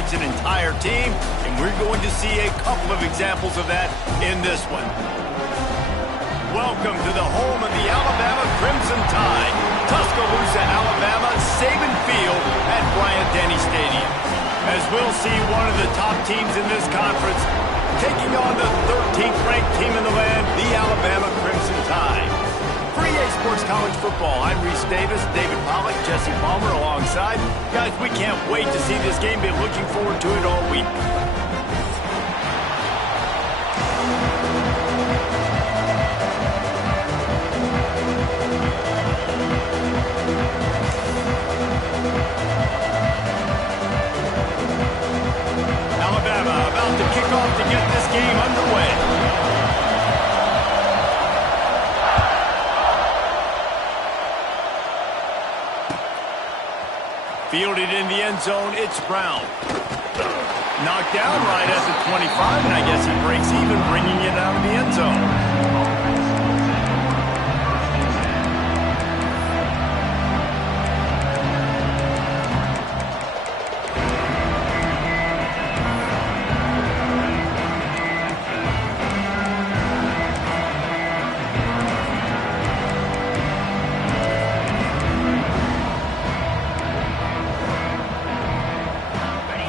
motivates an entire team, and we're going to see a couple of examples of that in this one. Welcome to the home of the Alabama Crimson Tide, Tuscaloosa, Alabama, Saban Field at Bryant-Denny Stadium. As we'll see one of the top teams in this conference taking on the 13th ranked team in the land, the Alabama Crimson Tide. For EA Sports College Football, I'm Reese Davis, David Pollack, Jesse Palmer alongside. Guys, we can't wait to see this game. Been looking forward to it all week. To kick off to get this game underway. Fielded in the end zone, it's Brown. Knocked down right at the 25, and I guess he breaks even, bringing it out of the end zone.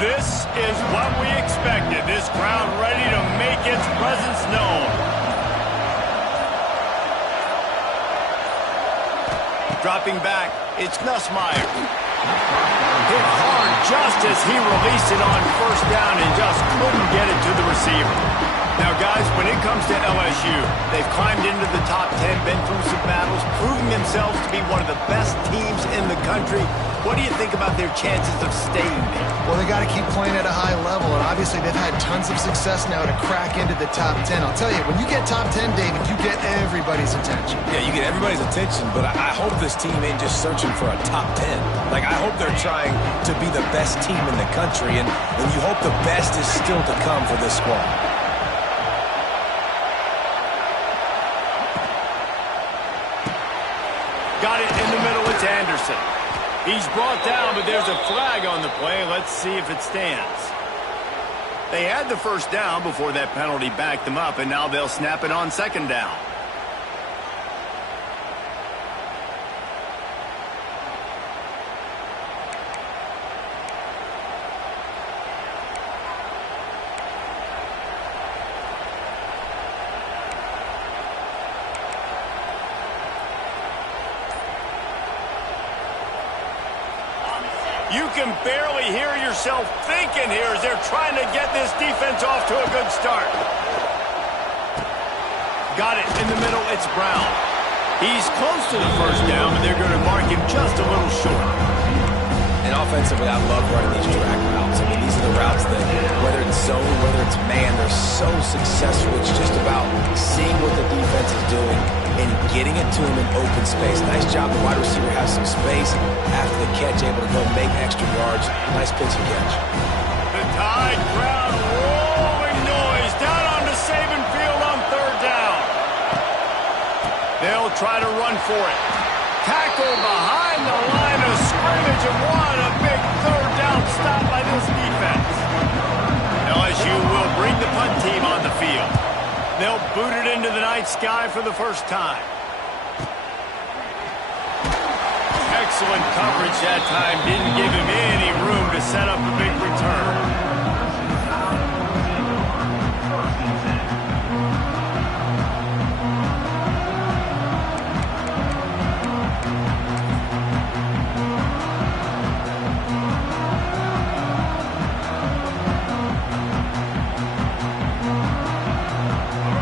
This is what we expected. This crowd ready to make its presence known. Dropping back, it's Nussmeier. Hit hard just as he released it on first down and just couldn't get it to the receiver. Now, guys, when it comes to LSU, they've climbed into the top 10, been through some battles, proving themselves to be one of the best teams in the country. What do you think about their chances of staying there? Well, they got to keep playing at a high level, and obviously they've had tons of success now to crack into the top 10. I'll tell you, when you get top 10, David, you get everybody's attention. Yeah, you get everybody's attention, but I hope this team ain't just searching for a top 10. Like, I hope they're trying to be the best team in the country, and you hope the best is still to come for this squad. Got it in the middle, it's Anderson. He's brought down, but there's a flag on the play. Let's see if it stands. They had the first down before that penalty backed them up, and now they'll snap it on second down. You can barely hear yourself thinking here as they're trying to get this defense off to a good start. Got it in the middle, it's Brown. He's close to the first down, but they're going to mark him just a little short. And offensively, I love running these track routes. I mean, these are the routes that, whether it's zone, whether it's man, they're so successful. It's just about seeing what the defense is doing and getting it to him in open space. Nice job. The wide receiver has some space after the catch, able to go make extra yards. Nice pitch and catch. The Tide crowd rolling noise down onto Saban Field on third down. They'll try to run for it. Tackle behind the line of scrimmage and one. A big third down stop by this defense. LSU will bring the punt team on the field. They'll boot it into the night sky for the first time. Excellent coverage that time. Didn't give him any room to set up a big return.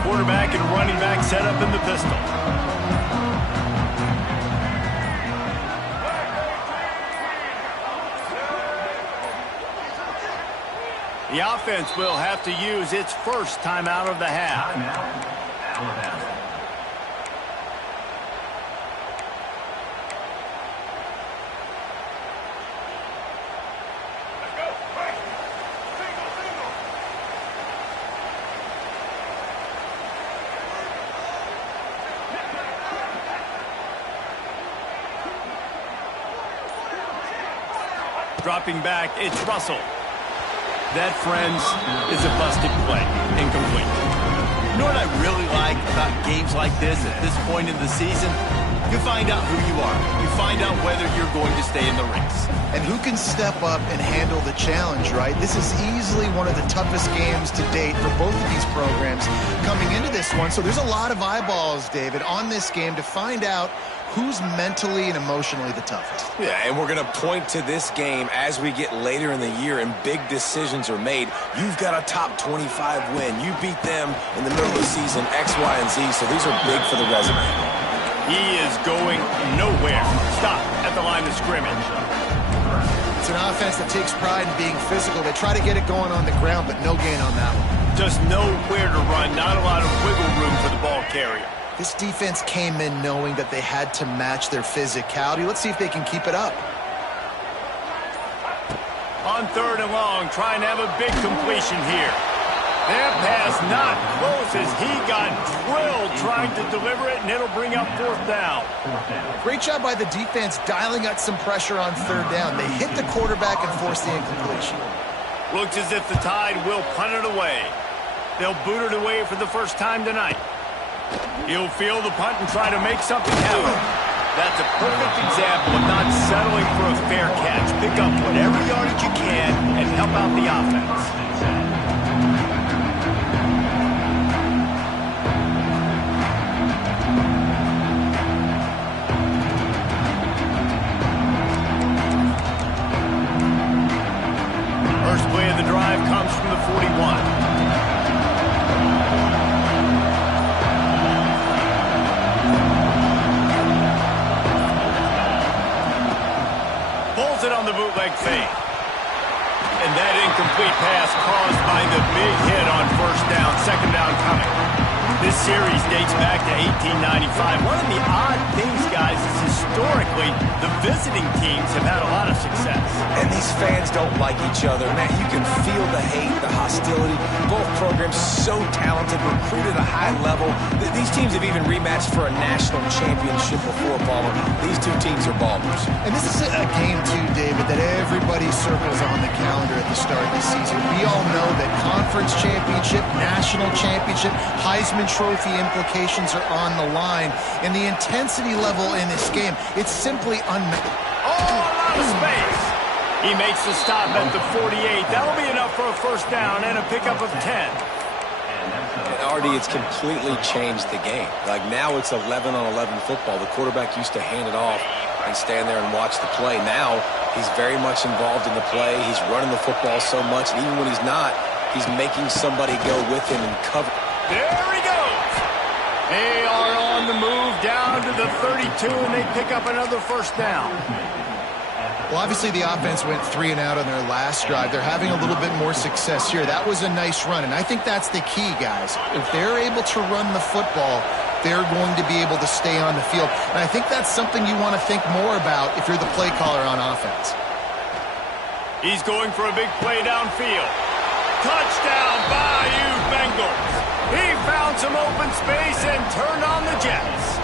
Quarterback and running back set up in the pistol. The offense will have to use its first timeout of the half. Timeout, Alabama. Dropping back, it's Russell. That, friends, is a busted play. Incomplete. You know what I really like about games like this at this point in the season? You find out who you are. You find out whether you're going to stay in the race. And who can step up and handle the challenge, right? This is easily one of the toughest games to date for both of these programs coming into this one. So there's a lot of eyeballs, David, on this game to find out who's mentally and emotionally the toughest. Yeah, and we're going to point to this game as we get later in the year and big decisions are made. You've got a top 25 win. You beat them in the middle of the season, X, Y, and Z, so these are big for the resume. He is going nowhere. Stop at the line of scrimmage. It's an offense that takes pride in being physical. They try to get it going on the ground, but no gain on that one. Just nowhere to run. Not a lot of wiggle room for the ball carrier. This defense came in knowing that they had to match their physicality. Let's see if they can keep it up. On 3rd and long, trying to have a big completion here. That pass not close as he got drilled trying to deliver it, and it'll bring up 4th down. Great job by the defense dialing up some pressure on 3rd down. They hit the quarterback and forced the incompletion. Looks as if the Tide will punt it away. They'll boot it away for the first time tonight. He'll field the punt and try to make something happen. That's a perfect example of not settling for a fair catch. Pick up whatever yardage you can and help out the offense. First play of the drive comes from the 41. Pulls it on the bootleg fake. And that incomplete pass caused by the big hit on 1st down, 2nd down coming. This series dates back to 1895. One of the odd things, guys, is historically the visiting teams have had a lot of success. And these fans don't like each other. Man, you can feel the hate, the hostility. Both programs so talented, recruited at a high level. These teams have even rematched for a national championship before, Palmer. These two teams are ballers. And this is a game, too, David, that everybody circles on the calendar at the start of the season. We all know that conference championship, national championship, Heisman Trophy implications are on the line. And the intensity level in this game, it's simply unmatched. Oh, a lot of space. He makes the stop at the 48. That'll be enough for a 1st down and a pickup of 10. And Artie, it's completely changed the game. Like now it's 11-on-11 football. The quarterback used to hand it off and stand there and watch the play. Now he's very much involved in the play. He's running the football so much, and even when he's not, he's making somebody go with him and cover. There he goes. They are on the move down to the 32, and they pick up another 1st down. Well, obviously the offense went 3 and out on their last drive. They're having a little bit more success here. That was a nice run, and I think that's the key, guys. If they're able to run the football, they're going to be able to stay on the field. And I think that's something you want to think more about if you're the play caller on offense. He's going for a big play downfield. Touchdown, Bayou Bengals. He found some open space and turned on the Jets.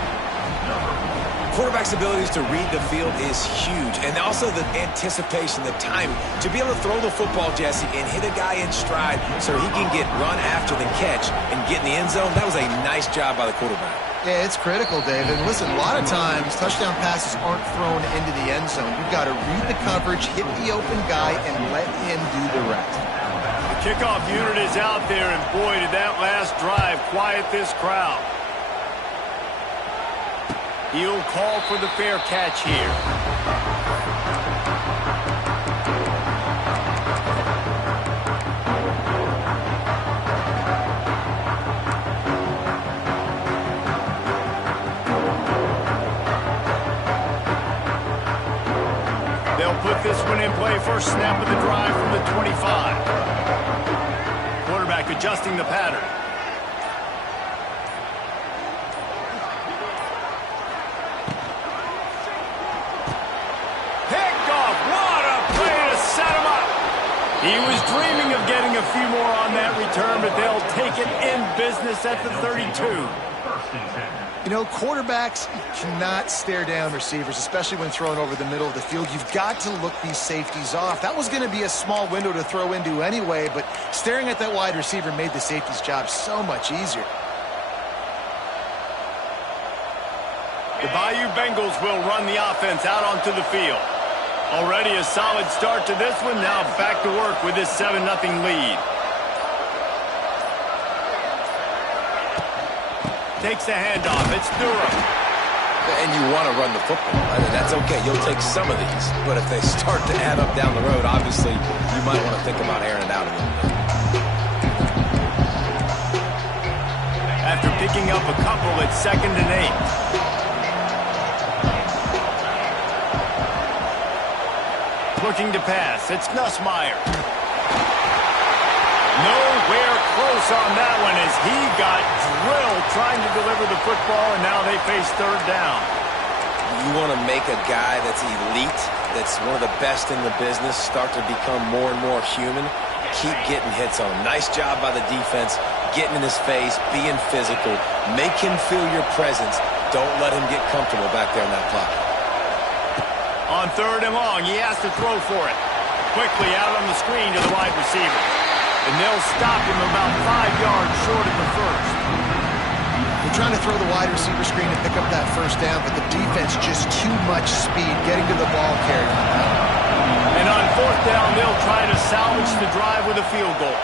Quarterback's abilities to read the field is huge, and also the anticipation, the timing. To be able to throw the football, Jesse, and hit a guy in stride so he can get run after the catch and get in the end zone, that was a nice job by the quarterback. Yeah, it's critical, David. Listen, a lot of times touchdown passes aren't thrown into the end zone. You've got to read the coverage, hit the open guy, and let him do the rest. The kickoff unit is out there, and boy, did that last drive quiet this crowd. He'll call for the fair catch here. They'll put this one in play. First snap of the drive from the 25. Quarterback adjusting the pattern. He was dreaming of getting a few more on that return, but they'll take it in business at the 32. First and 10. You know, quarterbacks cannot stare down receivers, especially when thrown over the middle of the field. You've got to look these safeties off. That was going to be a small window to throw into anyway, but staring at that wide receiver made the safety's job so much easier. The Bayou Bengals will run the offense out onto the field. Already a solid start to this one. Now back to work with this 7-0 lead. Takes the handoff. It's Durham. And you want to run the football. I mean, that's okay. You'll take some of these. But if they start to add up down the road, obviously, you might want to think about airing it out a little bit. After picking up a couple, it's 2nd and 8. Looking to pass. It's Nussmeier. Nowhere close on that one as he got drilled trying to deliver the football, and now they face 3rd down. You want to make a guy that's elite, that's one of the best in the business, start to become more and more human. Keep getting hits on him. Nice job by the defense, getting in his face, being physical. Make him feel your presence. Don't let him get comfortable back there in that pocket. On 3rd and long, he has to throw for it. Quickly out on the screen to the wide receiver. And they'll stop him about 5 yards short of the first. They're trying to throw the wide receiver screen to pick up that 1st down, but the defense just too much speed getting to the ball carrier. And on 4th down, they'll try to salvage the drive with a field goal.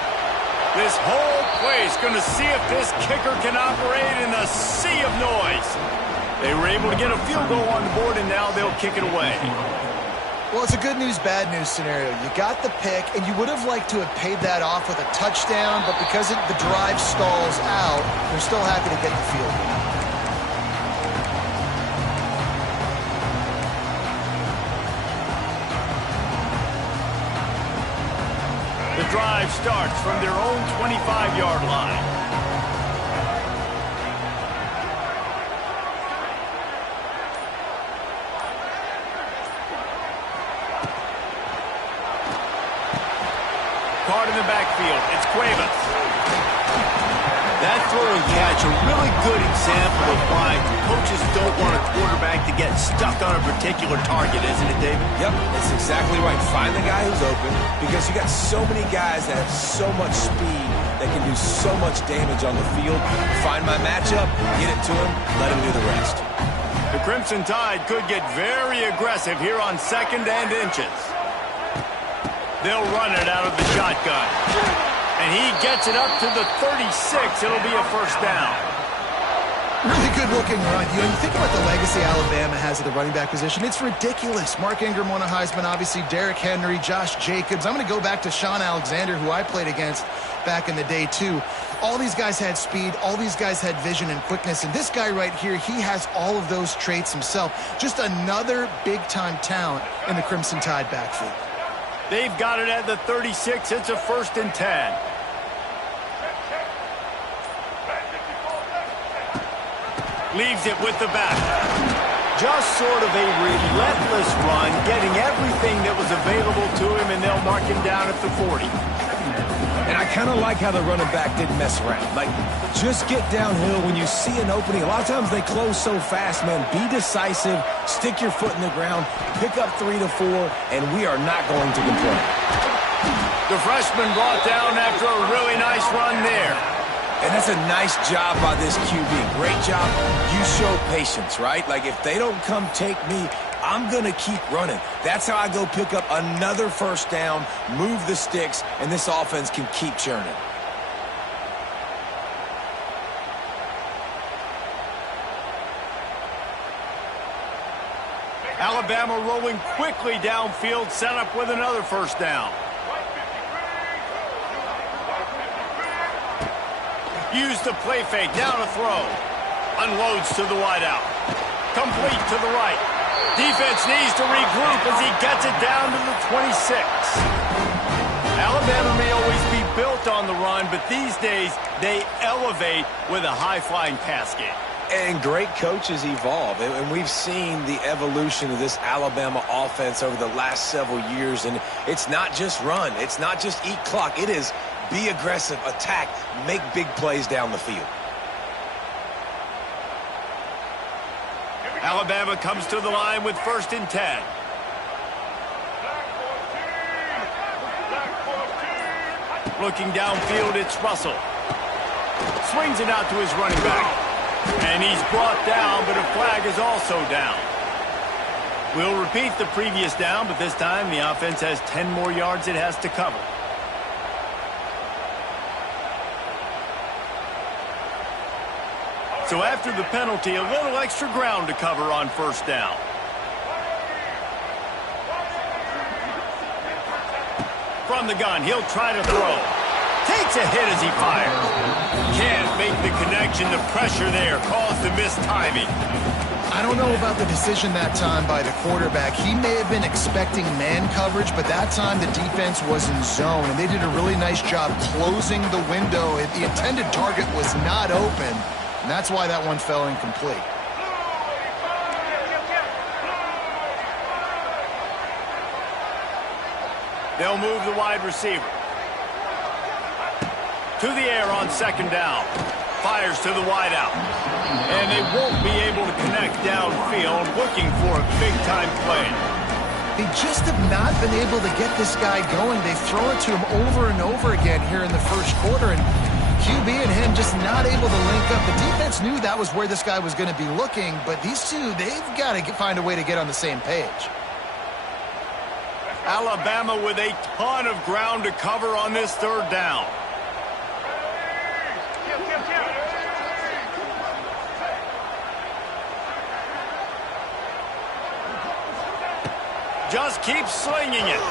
This whole play is going to see if this kicker can operate in a sea of noise. They were able to get a field goal on the board, and now they'll kick it away. Well, it's a good news, bad news scenario. You got the pick, and you would have liked to have paid that off with a touchdown, but because the drive stalls out, they're still happy to get the field goal. The drive starts from their own 25-yard line. Caught in the backfield. It's Cuevas. That throw and catch, a really good example of why coaches don't want a quarterback to get stuck on a particular target, isn't it, David? Yep, it's exactly right. Find the guy who's open because you got so many guys that have so much speed that can do so much damage on the field. Find my matchup, get it to him, let him do the rest. The Crimson Tide could get very aggressive here on 2nd and inches. They'll run it out of the shotgun. And he gets it up to the 36. It'll be a 1st down. Really good looking run. You think about the legacy Alabama has at the running back position. It's ridiculous. Mark Ingram won a Heisman, obviously. Derrick Henry, Josh Jacobs. I'm going to go back to Sean Alexander, who I played against back in the day, too. All these guys had speed. All these guys had vision and quickness. And this guy right here, he has all of those traits himself. Just another big-time talent in the Crimson Tide backfield. They've got it at the 36. It's a 1st and 10. Leaves it with the back. Just sort of a relentless run, getting everything that was available to him, and they'll mark him down at the 40. And I kind of like how the running back didn't mess around. Like, just get downhill when you see an opening. A lot of times they close so fast, man. Be decisive, stick your foot in the ground, pick up 3 to 4, and we are not going to complain. The freshman brought down after a really nice run there. And that's a nice job by this QB. Great job. You show patience, right? Like, if they don't come take me, I'm going to keep running. That's how I go pick up another 1st down, move the sticks, and this offense can keep churning. Alabama rolling quickly downfield, set up with another 1st down. Use the play fake, down a throw. Unloads to the wideout. Complete to the right. Defense needs to regroup as he gets it down to the 26. Alabama may always be built on the run, but these days they elevate with a high-flying pass game. And great coaches evolve, and we've seen the evolution of this Alabama offense over the last several years, and it's not just run, it's not just eat clock, it is be aggressive, attack, make big plays down the field. Alabama comes to the line with 1st and 10. Looking downfield, it's Russell. Swings it out to his running back. And he's brought down, but a flag is also down. We'll repeat the previous down, but this time the offense has 10 more yards it has to cover. So after the penalty, a little extra ground to cover on 1st down. From the gun, he'll try to throw. Takes a hit as he fires. Can't make the connection. The pressure there caused the mistiming. I don't know about the decision that time by the quarterback. He may have been expecting man coverage, but that time the defense was in zone, and they did a really nice job closing the window. The intended target was not open, and that's why that one fell incomplete. They'll move the wide receiver. To the air on 2nd down. Fires to the wideout. And they won't be able to connect downfield, looking for a big-time play. They just have not been able to get this guy going. They've thrown it to him over and over again here in the 1st quarter, and QB and him just not able to link up. The defense knew that was where this guy was going to be looking, but these two, they've got to find a way to get on the same page. Alabama with a ton of ground to cover on this 3rd down. Just keeps slinging it.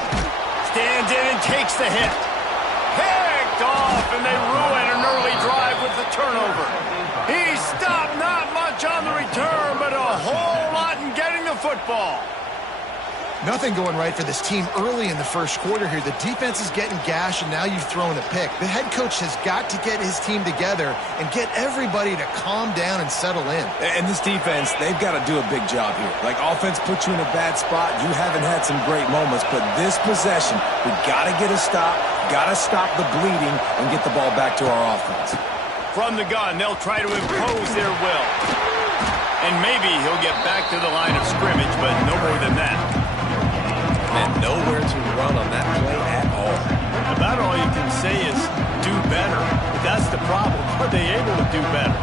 Stands in and takes the hit. Picked off, and they ruin an early drive with the turnover. He stopped, not much on the return, but a whole lot in getting the football. Nothing going right for this team early in the 1st quarter here. The defense is getting gashed, and now you've thrown a pick. The head coach has got to get his team together and get everybody to calm down and settle in. And this defense, they've got to do a big job here. Like, offense puts you in a bad spot. You haven't had some great moments, but this possession, we got to get a stop, got to stop the bleeding, and get the ball back to our offense. From the gun, they'll try to impose their will. And maybe he'll get back to the line of scrimmage, but no more than that. And nowhere to run on that play at all. About all you can say is do better. But that's the problem. Are they able to do better?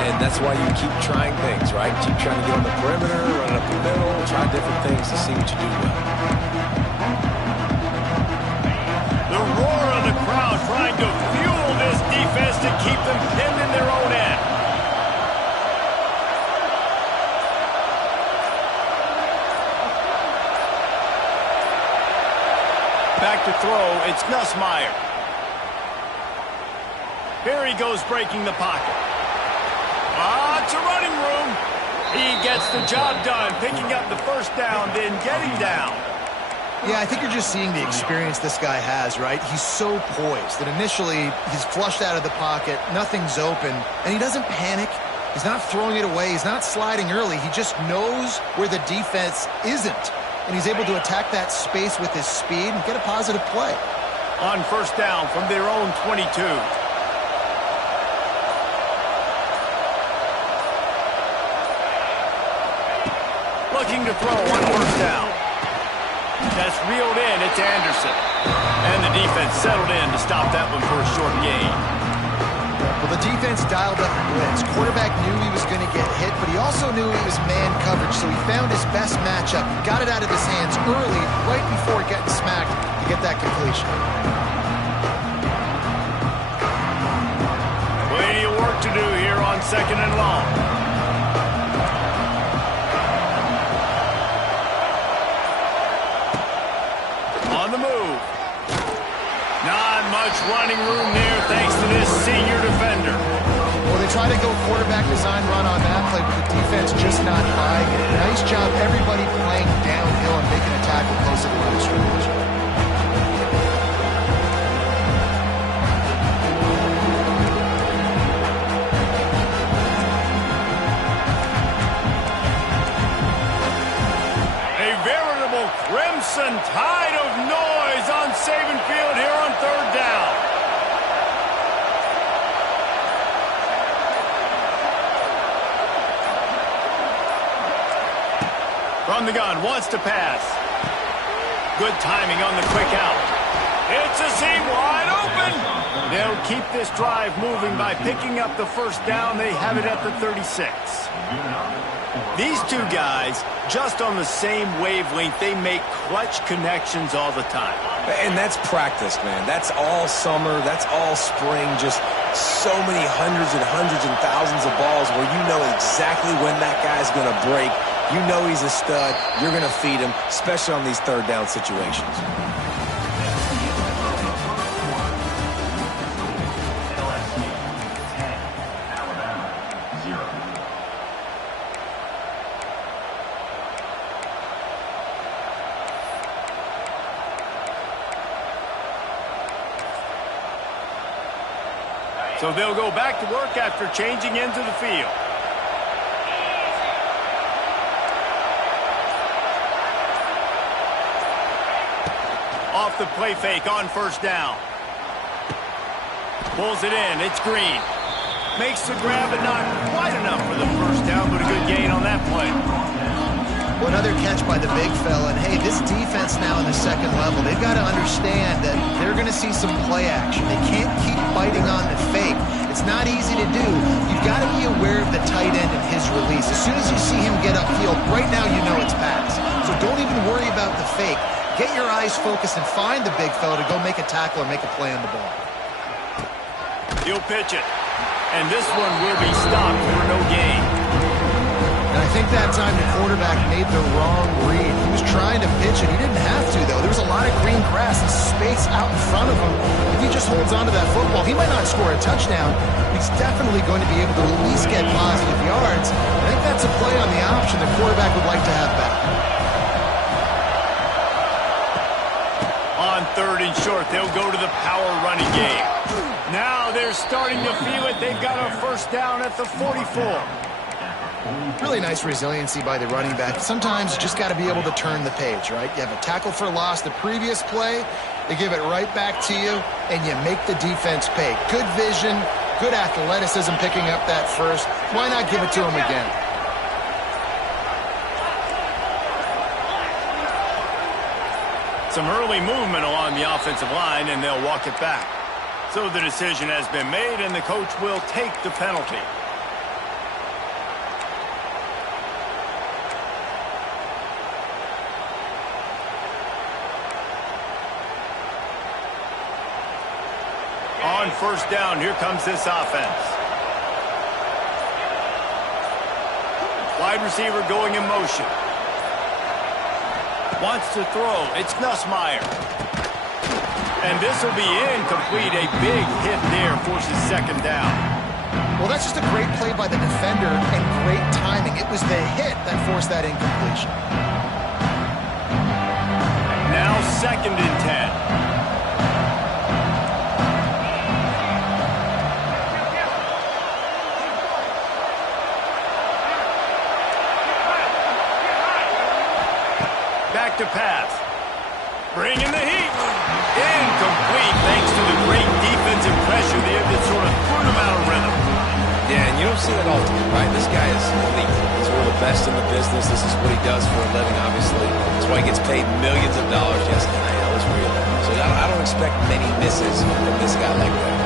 And that's why you keep trying things, right? Keep trying to get on the perimeter, run up the middle, try different things to see what you do well. The roar of the crowd trying to fuel this defense to keep them pinned in their own end. Back to throw, it's Nussmeier. Here he goes breaking the pocket. It's a running room. He gets the job done, picking up the 1st down, then getting down. Yeah, I think you're just seeing the experience this guy has, right? He's so poised that initially he's flushed out of the pocket, nothing's open, and he doesn't panic. He's not throwing it away. He's not sliding early. He just knows where the defense isn't. And he's able to attack that space with his speed and get a positive play. On 1st down from their own 22. Looking to throw on 1st down. That's reeled in. It's Anderson. And the defense settled in to stop that one for a short gain. Well, the defense dialed up the blitz. Quarterback knew he was going to get hit, but he also knew it was man coverage, so he found his best matchup, got it out of his hands early, right before getting smacked to get that completion. Plenty of work to do here on 2nd and long. On the move. Not much running room there thanks to this senior defender. Well, they try to go quarterback design run on that play, but the defense just not buying it. Nice job everybody playing downhill and making a tackle close to the line of scrimmage. A veritable crimson tide of noise on Saban Field here on 3rd down. From the gun, wants to pass. Good timing on the quick out. It's a seam wide open. They'll keep this drive moving by picking up the first down. They have it at the 36. These two guys, just on the same wavelength, they make clutch connections all the time. And that's practice, man. That's all summer. That's all spring. Just so many hundreds and thousands of balls where you know exactly when that guy's going to break. You know he's a stud. You're going to feed him, especially on these third down situations. So they'll go back to work after changing into the field. Off the play fake on first down. Pulls it in. It's Green. Makes the grab, but not quite enough for the first down, but a good gain on that play. Well, another catch by the big fella. And, hey, this defense now in the second level, they've got to understand that they're going to see some play action. They can't keep biting on the fake. It's not easy to do. You've got to be aware of the tight end and his release. As soon as you see him get upfield, right now you know it's pass. So don't even worry about the fake. Get your eyes focused and find the big fella to go make a tackle or make a play on the ball. He'll pitch it. And this one will be stopped for no gain. And I think that time the quarterback made the wrong read. He was trying to pitch it. He didn't have to, though. There was a lot of green grass and space out in front of him. If he just holds on to that football, he might not score a touchdown. He's definitely going to be able to at least get positive yards. I think that's a play on the option the quarterback would like to have back. On third and short, they'll go to the power running game. Now they're starting to feel it. They've got a first down at the 44. Really nice resiliency by the running back. Sometimes you just got to be able to turn the page, right? You have a tackle for loss the previous play, they give it right back to you, and you make the defense pay. Good vision, good athleticism picking up that first. Why not give it to him again? Some early movement along the offensive line, and they'll walk it back. So the decision has been made, and the coach will take the penalty. On first down, here comes this offense. Wide receiver going in motion. Wants to throw. It's Nussmeier. And this will be incomplete. A big hit there forces second down. Well, that's just a great play by the defender and great timing. It was the hit that forced that incompletion. Now second and 10. Back to pass. Bringing the heat. Incomplete thanks to the great defensive pressure there that sort of threw them out of rhythm. Yeah, and you don't see that often, right? This guy is elite. He's one of the best in the business. This is what he does for a living, obviously. That's why he gets paid millions of dollars. Yes, NIL is real. So I don't expect many misses from this guy like that.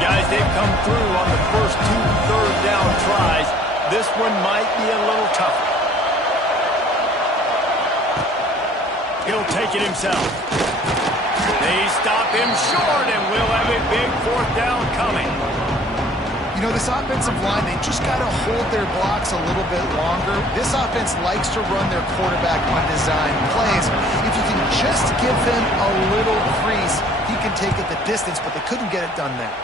Guys, they've come through on the first two third down tries. This one might be a little tougher. He'll take it himself. They stop him short, and we'll have a big fourth down coming. You know, this offensive line, they just got to hold their blocks a little bit longer. This offense likes to run their quarterback on design plays. If you can just give him a little crease, he can take it the distance, but they couldn't get it done there.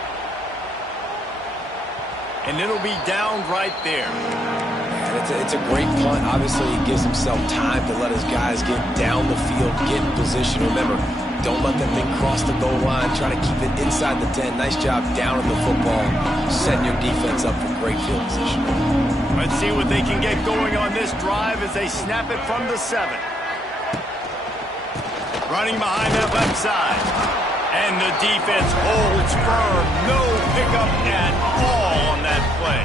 And it'll be down right there. It's a great punt. Obviously, he gives himself time to let his guys get down the field, get in position. Remember, don't let that thing cross the goal line. Try to keep it inside the 10. Nice job down in the football, setting your defense up for great field position. Let's see what they can get going on this drive as they snap it from the 7. Running behind that left side. And the defense holds firm. No pickup at all on that play.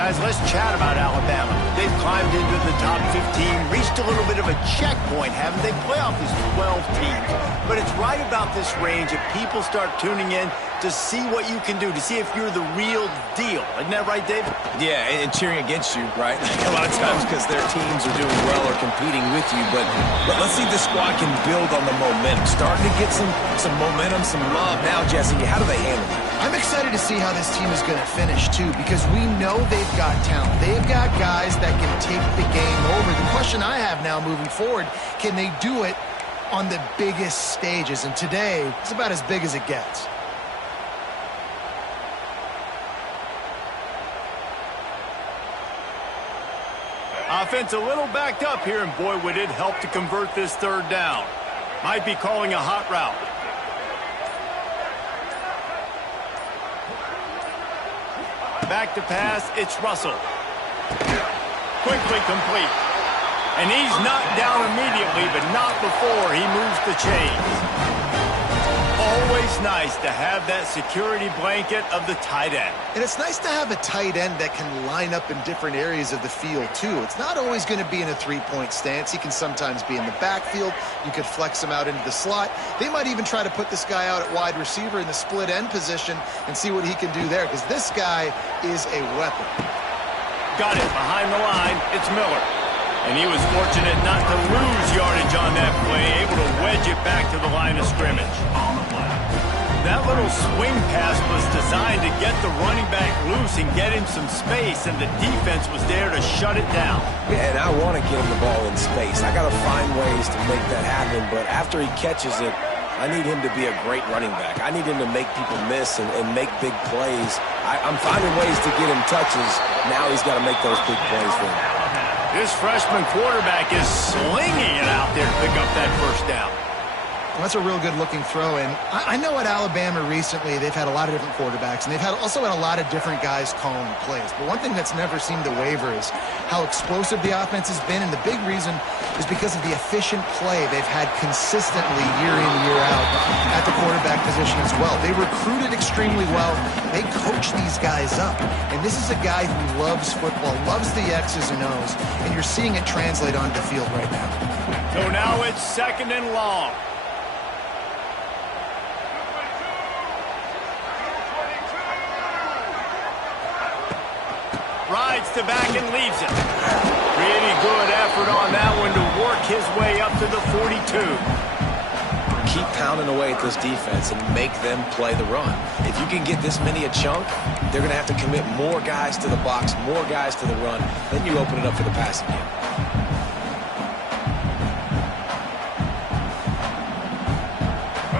Guys, let's chat about Alabama. They've climbed into the top 15, reached a little bit of a checkpoint, haven't they? Playoff is 12 teams. But it's right about this range that people start tuning in to see what you can do, to see if you're the real deal. Isn't that right, David? Yeah, and cheering against you, right? A lot of times because their teams are doing well or competing with you. But let's see if the squad can build on the momentum. Starting to get some momentum, some love. Now, Jesse, how do they handle it? I'm excited to see how this team is going to finish, too, because we know they've got talent. They've got guys that can take the game over. The question I have now moving forward, can they do it on the biggest stages? And today, it's about as big as it gets. Offense a little backed up here, and boy, would it help to convert this third down. Might be calling a hot route. Back to pass, it's Russell. Quickly complete. And he's knocked down immediately, but not before he moves the chains. Always nice to have that security blanket of the tight end. And it's nice to have a tight end that can line up in different areas of the field, too. It's not always going to be in a three-point stance. He can sometimes be in the backfield. You could flex him out into the slot. They might even try to put this guy out at wide receiver in the split end position and see what he can do there, because this guy is a weapon. Got it behind the line. It's Miller. And he was fortunate not to lose yardage on that play, able to wedge it back to the line of scrimmage. That little swing pass was designed to get the running back loose and get him some space, and the defense was there to shut it down. Yeah, and I want to get him the ball in space. I got to find ways to make that happen, but after he catches it, I need him to be a great running back. I need him to make people miss and make big plays. I'm finding ways to get him touches. Now he's got to make those big plays for him. This freshman quarterback is slinging it out there to pick up that first down. Well, that's a real good-looking throw. And I know at Alabama recently they've had a lot of different quarterbacks, and they've also had a lot of different guys calling plays. But one thing that's never seemed to waver is how explosive the offense has been, and the big reason is because of the efficient play they've had consistently year in, year out at the quarterback position as well. They recruited extremely well. They coach these guys up. And this is a guy who loves football, loves the X's and O's, and you're seeing it translate onto the field right now. So now it's 2nd and long. Rides to back and leaves it. Pretty good effort on that one to work his way up to the 42. Keep pounding away at this defense and make them play the run. If you can get this many a chunk, they're going to have to commit more guys to the box, more guys to the run. Then you open it up for the passing game.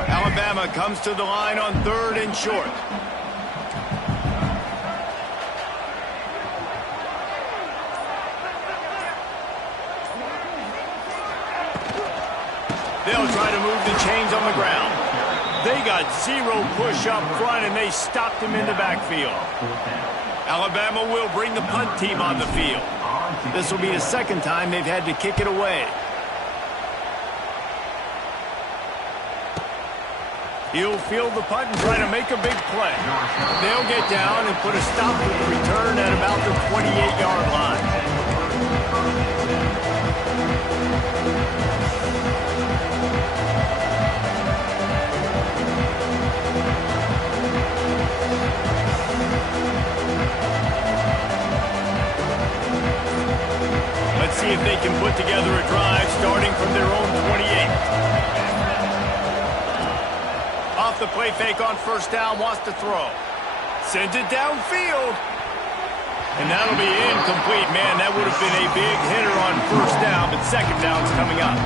Alabama comes to the line on 3rd and short. They'll try to move the chains on the ground. They got 0 push up front, and they stopped him in the backfield. Alabama will bring the punt team on the field. This will be the 2nd time they've had to kick it away. He'll field the punt and try to make a big play. They'll get down and put a stop to the return at about the 28-yard line. Let's see if they can put together a drive starting from their own 28. Off the play fake on 1st down, wants to throw. Sends it downfield. And that'll be incomplete. Man, that would have been a big hitter on 1st down, but 2nd down's coming up.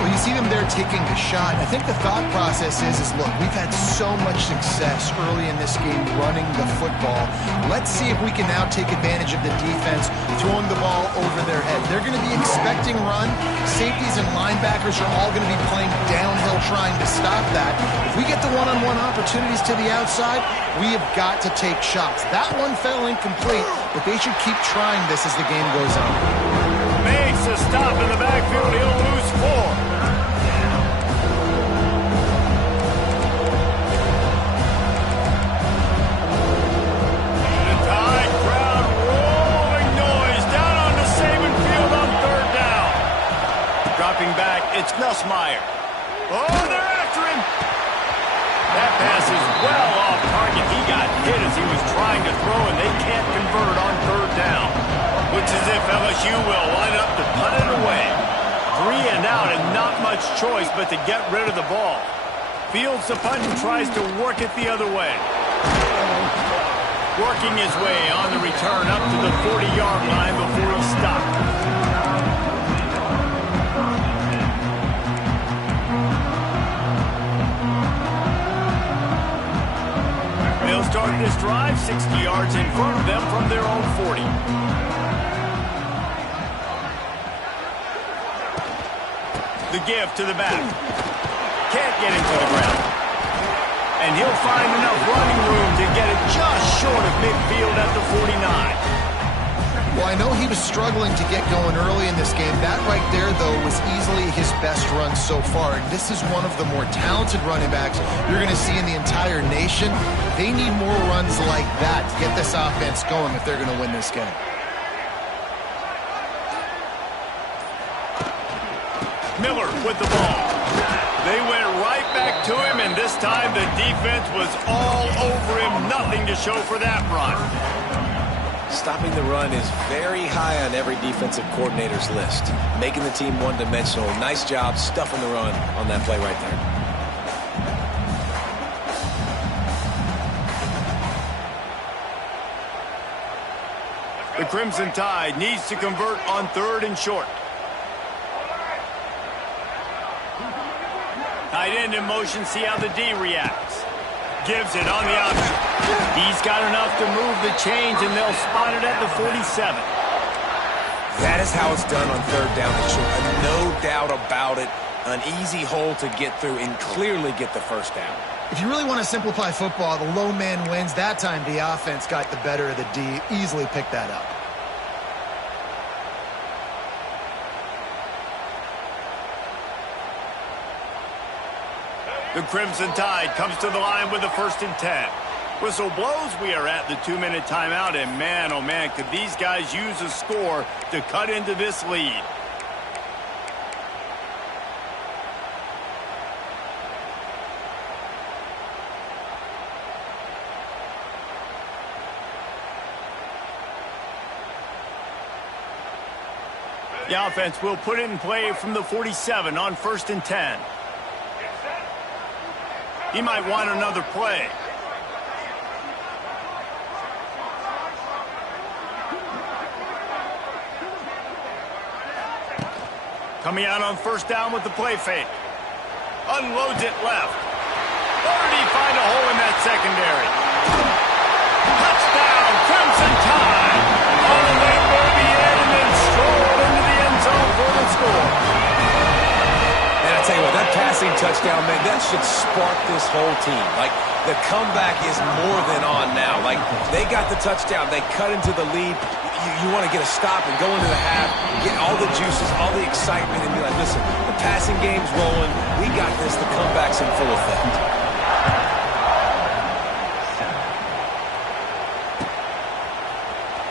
Well, you see them there taking the shot. I think the thought process is look, we've had so much success early in this game running the football. Let's see if we can now take advantage of the defense throwing the ball over their head. They're going to be expecting run. Safeties and linebackers are all going to be playing downhill trying to stop that. If we get the one-on-one opportunities to the outside, we have got to take shots. That one fell incomplete, but they should keep trying this as the game goes on. Makes a stop in the backfield. He'll lose 4. The Tide crowd roars. Nussmeier. Oh, they're after him. That pass is well off target. He got hit as he was trying to throw, and they can't convert on third down. Looks as if LSU will line up to punt it away. 3 and out and not much choice but to get rid of the ball. Fields the punt and tries to work it the other way. Working his way on the return up to the 40-yard line before he stopped. They'll start this drive 60 yards in front of them from their own 40. The give to the back. Can't get him to the ground. And he'll find enough running room to get it just short of midfield at the 49. Well, I know he was struggling to get going early in this game. That right there, though, was easily his best run so far. And this is one of the more talented running backs you're going to see in the entire nation. They need more runs like that to get this offense going if they're going to win this game. Miller with the ball. They went right back to him, and this time the defense was all over him. Nothing to show for that run. Stopping the run is very high on every defensive coordinator's list. Making the team one-dimensional. Nice job stuffing the run on that play right there. The Crimson Tide needs to convert on 3rd and short. Tight end in motion, see how the D reacts. Gives it on the option. He's got enough to move the chains, and they'll spot it at the 47. That is how it's done on 3rd down and short. No doubt about it. An easy hole to get through and clearly get the first down. If you really want to simplify football, the low man wins. That time the offense got the better of the D. Easily picked that up. The Crimson Tide comes to the line with the 1st and 10. Whistle blows, we are at the 2-minute timeout, and man, oh man, could these guys use a score to cut into this lead. The offense will put it in play from the 47 on 1st and 10. He might want another play. Coming out on 1st down with the play fake. Unloads it left. Or did he find a hole in that secondary? Touchdown, Crimson Tide! On the way for the end and then strolled into the end zone for the score. And I tell you what, that passing touchdown, man, that should spark this whole team. Like, the comeback is more than on now. Like, they got the touchdown. They cut into the lead. You want to get a stop and go into the half, get all the juices, all the excitement, and be like, listen, the passing game's rolling. We got this. The comeback's in full effect.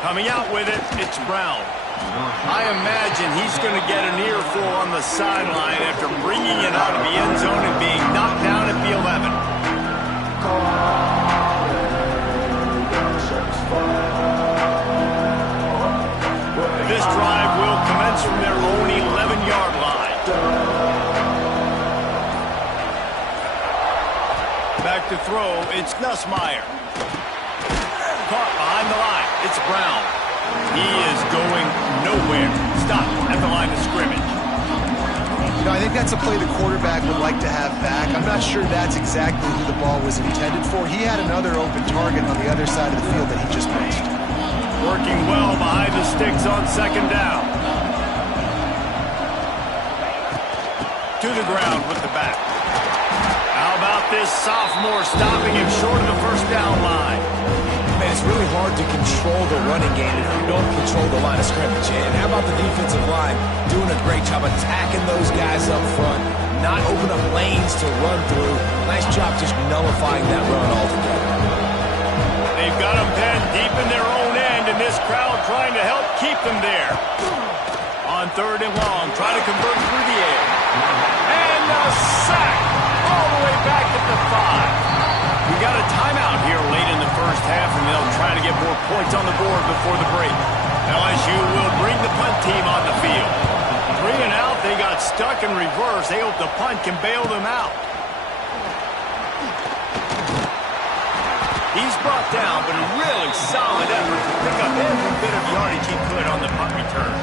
Coming out with it, it's Brown. I imagine he's going to get an earful on the sideline after bringing it out of the end zone and being knocked down at the 11. This drive will commence from their own 11-yard line. Back to throw, it's Nussmeier. Caught behind the line, it's Brown. He is going nowhere. Stop at the line of scrimmage. You know, I think that's a play the quarterback would like to have back. I'm not sure that's exactly who the ball was intended for. He had another open target on the other side of the field that he just missed. Working well behind the sticks on 2nd down. To the ground with the back. How about this sophomore stopping him short of the 1st down line? Man, it's really hard to control the running game if you don't control the line of scrimmage. And how about the defensive line doing a great job attacking those guys up front, not open up lanes to run through. Nice job just nullifying that run altogether. They've got them penned deep in their own end, and this crowd trying to help keep them there. On 3rd and long, try to convert through the air. And to 5. We got a timeout here late in the first half, and they'll try to get more points on the board before the break. LSU will bring the punt team on the field. 3 and out, they got stuck in reverse. They hope the punt can bail them out. He's brought down, but a really solid effort to pick up every bit of yardage he could on the punt return.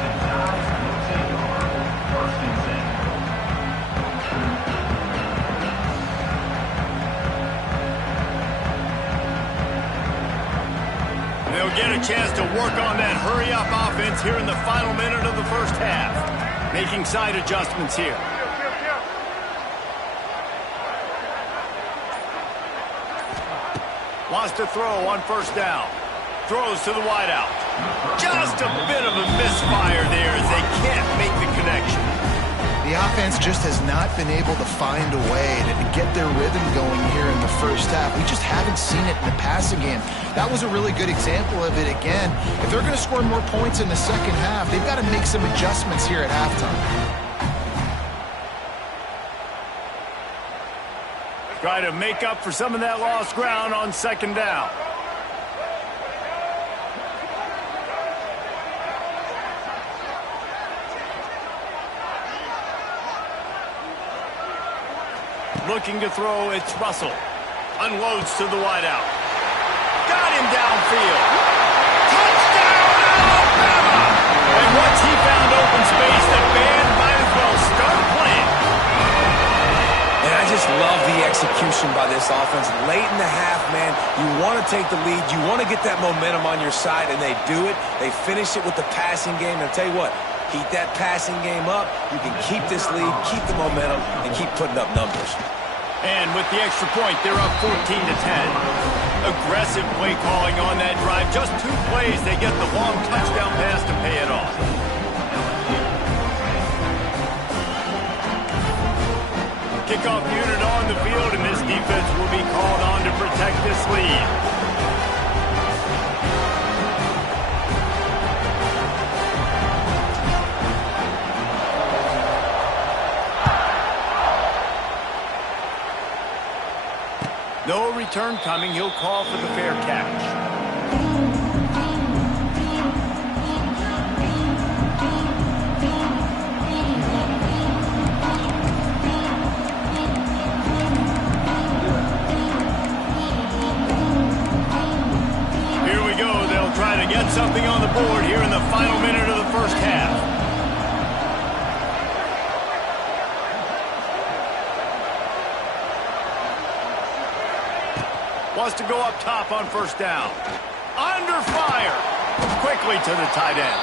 They'll get a chance to work on that hurry-up offense here in the final minute of the first half. Making side adjustments here. Wants to throw on first down. Throws to the wideout. Just a bit of a misfire there as they can't make the connection. The offense just has not been able to find a way to get their rhythm going here in the first half. We just haven't seen it in the passing game. That was a really good example of it again. If they're going to score more points in the second half, they've got to make some adjustments here at halftime. Try to make up for some of that lost ground on second down. Looking to throw, it's Russell. Unloads to the wideout. Got him downfield. Touchdown, Alabama! And once he found open space, the band might as well start playing. And I just love the execution by this offense. Late in the half, man, you want to take the lead. You want to get that momentum on your side, and they do it. They finish it with the passing game. And I'll tell you what, keep that passing game up. You can keep this lead, keep the momentum, and keep putting up numbers. And with the extra point, they're up 14-10. Aggressive play calling on that drive. Just 2 plays, they get the long touchdown pass to pay it off. Kickoff unit on the field, and this defense will be called on to protect this lead. No return coming. He'll call for the fair catch. Here we go. They'll try to get something on the board here in the final minute of the first half. Wants to go up top on first down. Under fire. Quickly to the tight end.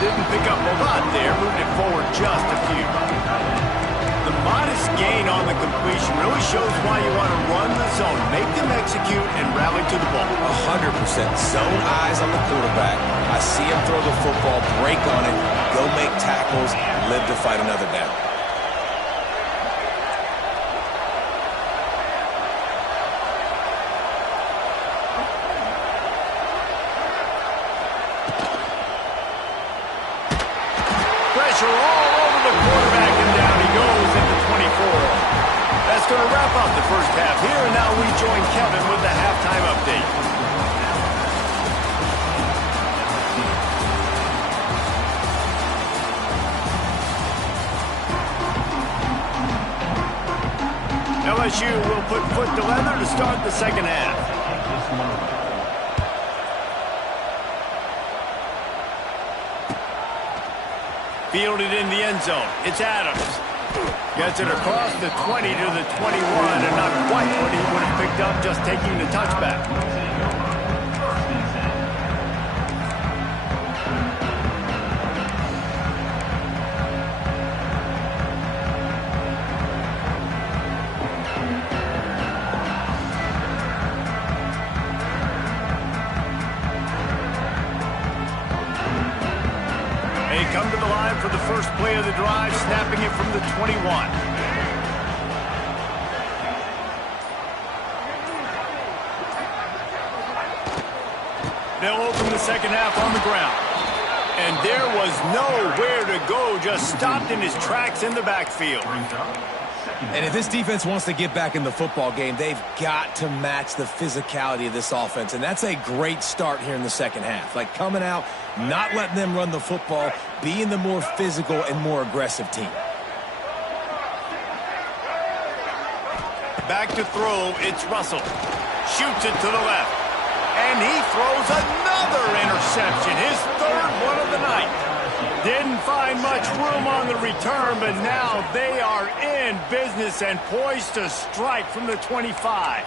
Didn't pick up a lot there. Moved it forward just a few. The modest gain on the completion really shows why you want to run the zone. Make them execute and rally to the ball. 100% zone eyes on the quarterback. I see him throw the football, break on it, go make tackles, live to fight another down. Pressure all over the quarterback, and down he goes at the 24. That's going to wrap up the first half here, and now we join Kevin with the halftime update. LSU will put foot to leather to start the second half. Fielded in the end zone. It's Adams. Gets it across the 20 to the 21, and not quite what he would have picked up just taking the touchback. Come to the line for the first play of the drive, snapping it from the 21. They'll open the second half on the ground. And there was nowhere to go, just stopped in his tracks in the backfield. And if this defense wants to get back in the football game, they've got to match the physicality of this offense. And that's a great start here in the second half. Like coming out, not letting them run the football, being the more physical and more aggressive team. Back to throw, it's Russell. Shoots it to the left. And he throws another interception, his third one of the night. Didn't find much room on the return, but now they are in business and poised to strike from the 25.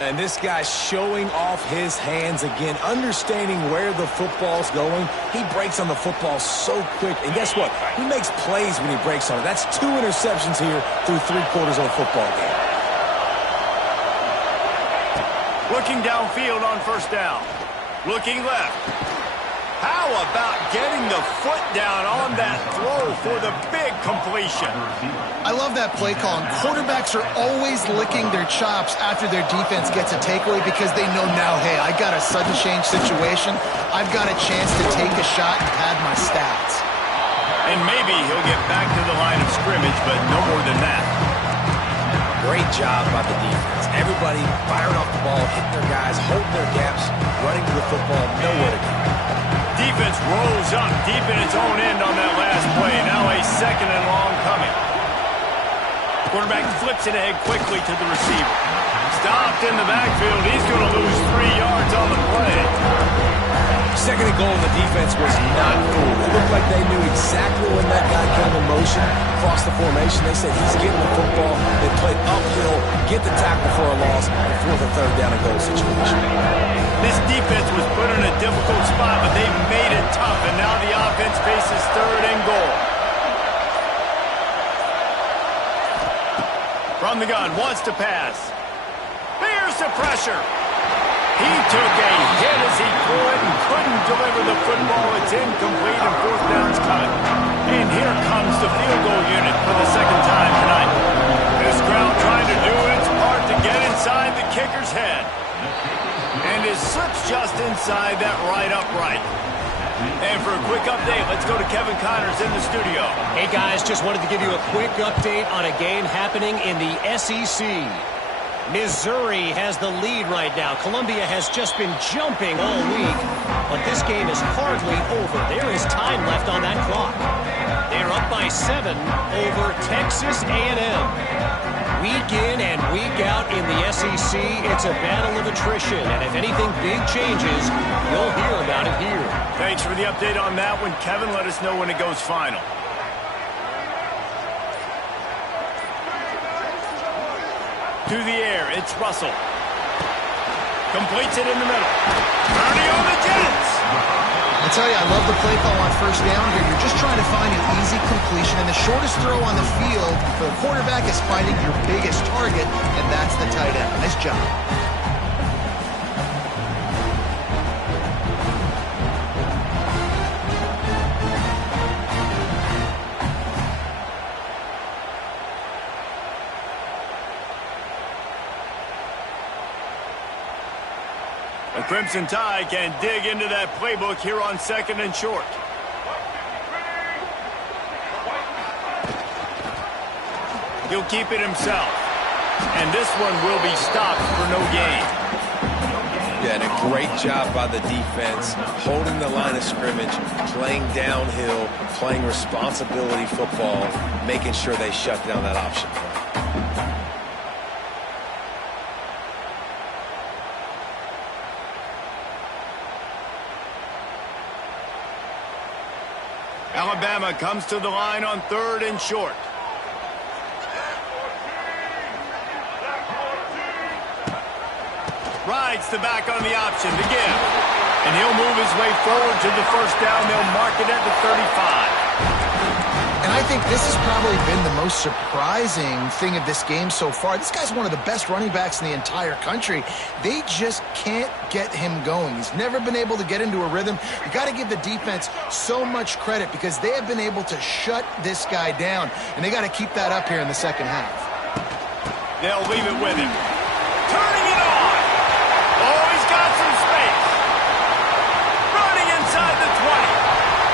And this guy's showing off his hands again, understanding where the football's going. He breaks on the football so quick. And guess what? He makes plays when he breaks on it. That's 2 interceptions here through 3/4 of a football game. Looking downfield on first down. Looking left. How about getting the foot down on that throw for the big completion? I love that play call. And quarterbacks are always licking their chops after their defense gets a takeaway because they know now, hey, I got a sudden change situation. I've got a chance to take a shot and pad my stats. And maybe he'll get back to the line of scrimmage, but no more than that. Great job by the defense. Everybody firing off the ball, hitting their guys, holding their gaps, running to the football, nowhere to go. Defense rolls up deep in its own end on that last play. Now a second and long coming. Quarterback flips it ahead quickly to the receiver. Stopped in the backfield. He's going to lose 3 yards on the play. Second and goal, the defense was not fooled. It looked like they knew exactly when that guy came in motion, across the formation. They said he's getting the football. They played uphill, get the tackle for a loss, and fourth and third down and goal situation. This defense was put in a difficult spot, but they made it tough, and now the offense faces third and goal. From the gun, wants to pass. Here's the pressure. He took a hit as he could and couldn't deliver the football. It's incomplete and fourth down's coming. And here comes the field goal unit for the second time tonight. This crowd trying to do its part to get inside the kicker's head. And it slips just inside that right upright. And for a quick update, let's go to Kevin Connors in the studio. Hey guys, just wanted to give you a quick update on a game happening in the SEC. Missouri has the lead right now. Columbia has just been jumping all week, but this game is hardly over. There is time left on that clock. They're up by 7 over Texas A&M. Week in and week out in the SEC, it's a battle of attrition, and if anything big changes, you'll hear about it here. Thanks for the update on that one, Kevin. Let us know when it goes final. To the air, it's Russell. Completes it in the middle. Purdy on the Jets. I tell you, I love the play call on first down here. You're just trying to find an easy completion, and the shortest throw on the field for the quarterback is finding your biggest target, and that's the tight end. Nice job. The Crimson Tide can dig into that playbook here on second and short. He'll keep it himself. And this one will be stopped for no gain. Yeah, and a great job by the defense, holding the line of scrimmage, playing downhill, playing responsibility football, making sure they shut down that option. Alabama comes to the line on third and short. Rides the back on the option to give. And he'll move his way forward to the first down. They'll mark it at the 35. And I think this has probably been the most surprising thing of this game so far. This guy's one of the best running backs in the entire country. They just can't get him going. He's never been able to get into a rhythm. You got to give the defense so much credit because they have been able to shut this guy down. And they got to keep that up here in the second half. They'll leave it with him. Turning it on. Oh, he's got some space. Running inside the 20.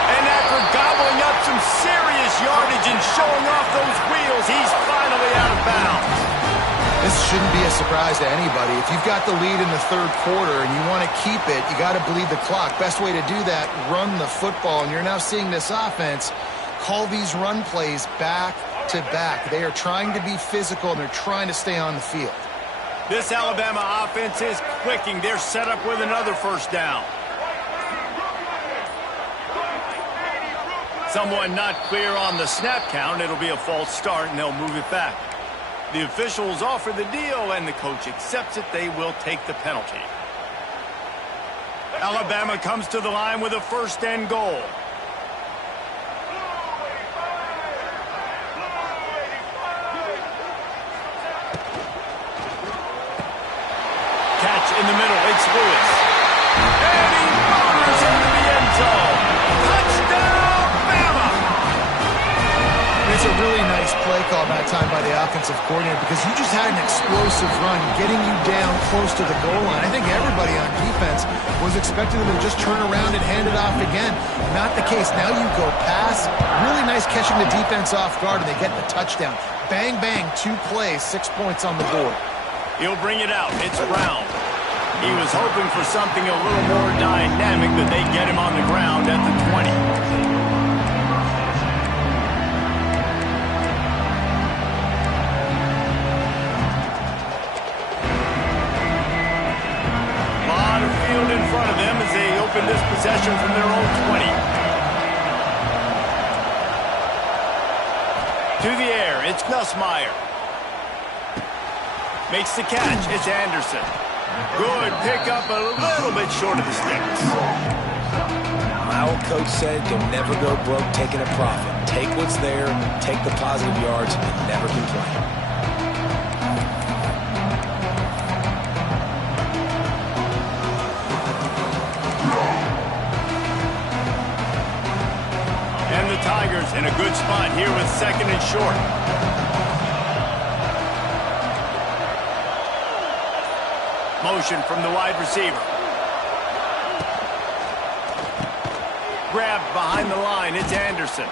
And after gobbling up some serious yardage and showing off those wheels, he's shouldn't be a surprise to anybody. If you've got the lead in the third quarter and you want to keep it, you got to bleed the clock. Best way to do that, run the football. And you're now seeing this offense call these run plays back to back. They are trying to be physical, and they're trying to stay on the field. This Alabama offense is clicking. They're set up with another first down. Someone not clear on the snap count. It'll be a false start, and they'll move it back. The officials offer the deal, and the coach accepts it. They will take the penalty. Alabama comes to the line with a first and goal. Catch in the middle. It's Lewis. And he motors into the end zone. Touchdown, Bama! It's a really nice play call that time by the offensive coordinator because you just had an explosive run getting you down close to the goal line. I think everybody on defense was expecting them to just turn around and hand it off again. Not the case. Now you go pass. Really nice catching the defense off guard, and they get the touchdown. Bang, bang, 2 plays, 6 points on the board. He'll bring it out. It's Brown. He was hoping for something a little more dynamic, but they get him on the ground at the 20. A lot of field in front of them as they open this possession from their own 20. To the air, it's Nussmeier. Makes the catch. It's Anderson. Good pickup, a little bit short of the sticks. My old coach said you'll never go broke taking a profit. Take what's there, take the positive yards, and never complain. And the Tigers in a good spot here with second and short. Motion from the wide receiver. Grabbed behind the line. It's Anderson.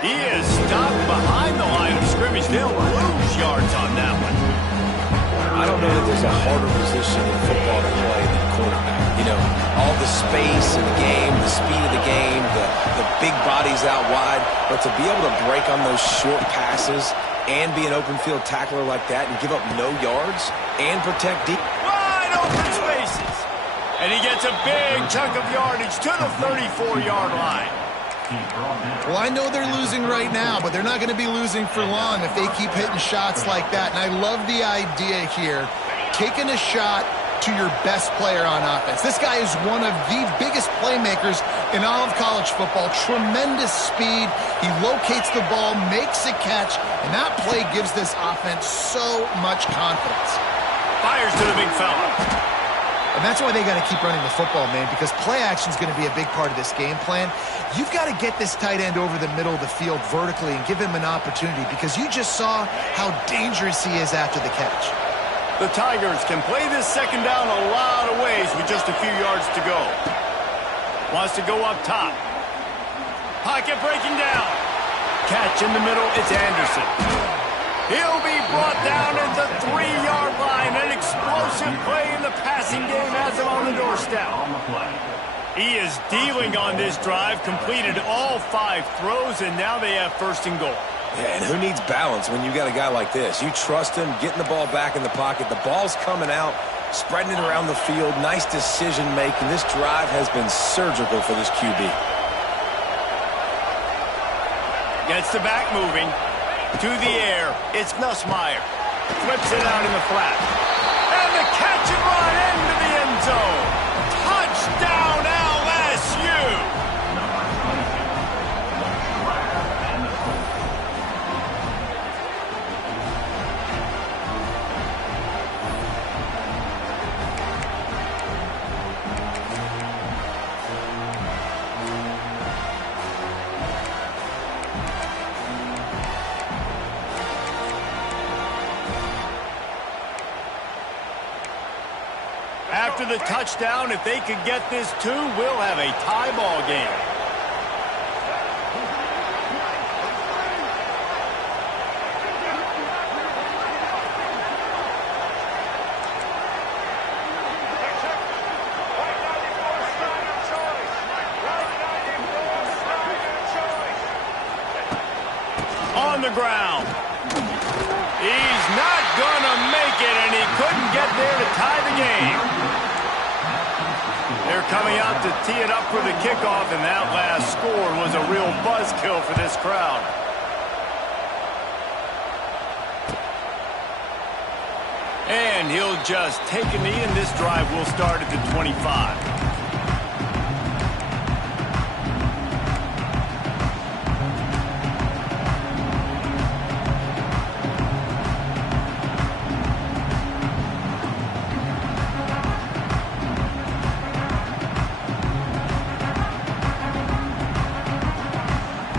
He is stopped behind the line of scrimmage. They'll lose yards on that one. I don't know that there's a harder position in football to play than quarterback. You know, all the space in the game, the speed of the game, the big bodies out wide. But to be able to break on those short passes and be an open field tackler like that and give up no yards and protect deep. Open spaces. And he gets a big chunk of yardage to the 34-yard line. Well, I know they're losing right now, but they're not going to be losing for long if they keep hitting shots like that. And I love the idea here, taking a shot to your best player on offense. This guy is one of the biggest playmakers in all of college football. Tremendous speed. He locates the ball, makes a catch, and that play gives this offense so much confidence. Fires to the big fella. And that's why they got to keep running the football, man, because play action is going to be a big part of this game plan. You've got to get this tight end over the middle of the field vertically and give him an opportunity because you just saw how dangerous he is after the catch. The Tigers can play this second down a lot of ways with just a few yards to go. Wants to go up top. Pocket breaking down. Catch in the middle. It's Anderson. He'll be brought down at the 3-yard line. An explosive play in the passing game has him on the doorstep. He is dealing on this drive, completed all 5 throws, and now they have first and goal. Yeah, and who needs balance when you got a guy like this? You trust him, getting the ball back in the pocket. The ball's coming out, spreading it around the field. Nice decision-making. This drive has been surgical for this QB. Gets the back moving. To the air, it's Nussmeier. Flips it out in the flat. And the catch and run into the end zone. Touchdown, LSU! After the touchdown, if they could get this 2, we'll have a tie ball game. the ground. He's not going to make it, and he couldn't get there to tie the game. They're coming out to tee it up for the kickoff, and that last score was a real buzzkill for this crowd. And he'll just take a knee, and this drive will start at the 25.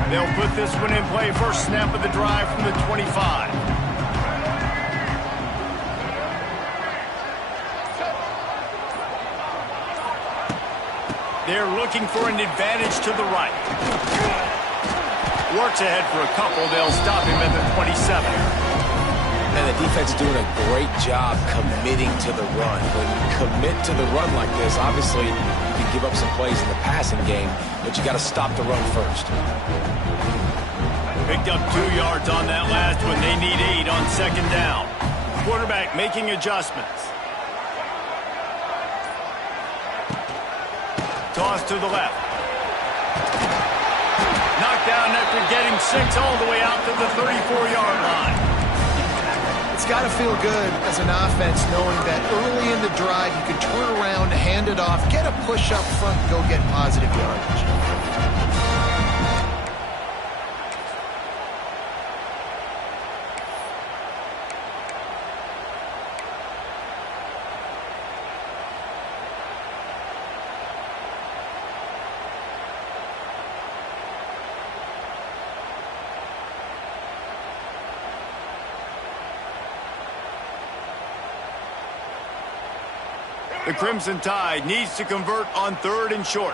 They'll put this one in play. First snap of the drive from the 25. They're looking for an advantage to the right. Works ahead for a couple. They'll stop him at the 27. And the defense is doing a great job committing to the run. When you commit to the run like this, obviously you can give up some plays in the passing game, but you got to stop the run first. Picked up 2 yards on that last one. They need 8 on second down. Quarterback making adjustments. Toss to the left. Knocked down after getting 6 all the way out to the 34-yard line. It's got to feel good as an offense knowing that early in the drive you can turn around, hand it off, get a push up front, and go get positive yardage. The Crimson Tide needs to convert on 3rd and short.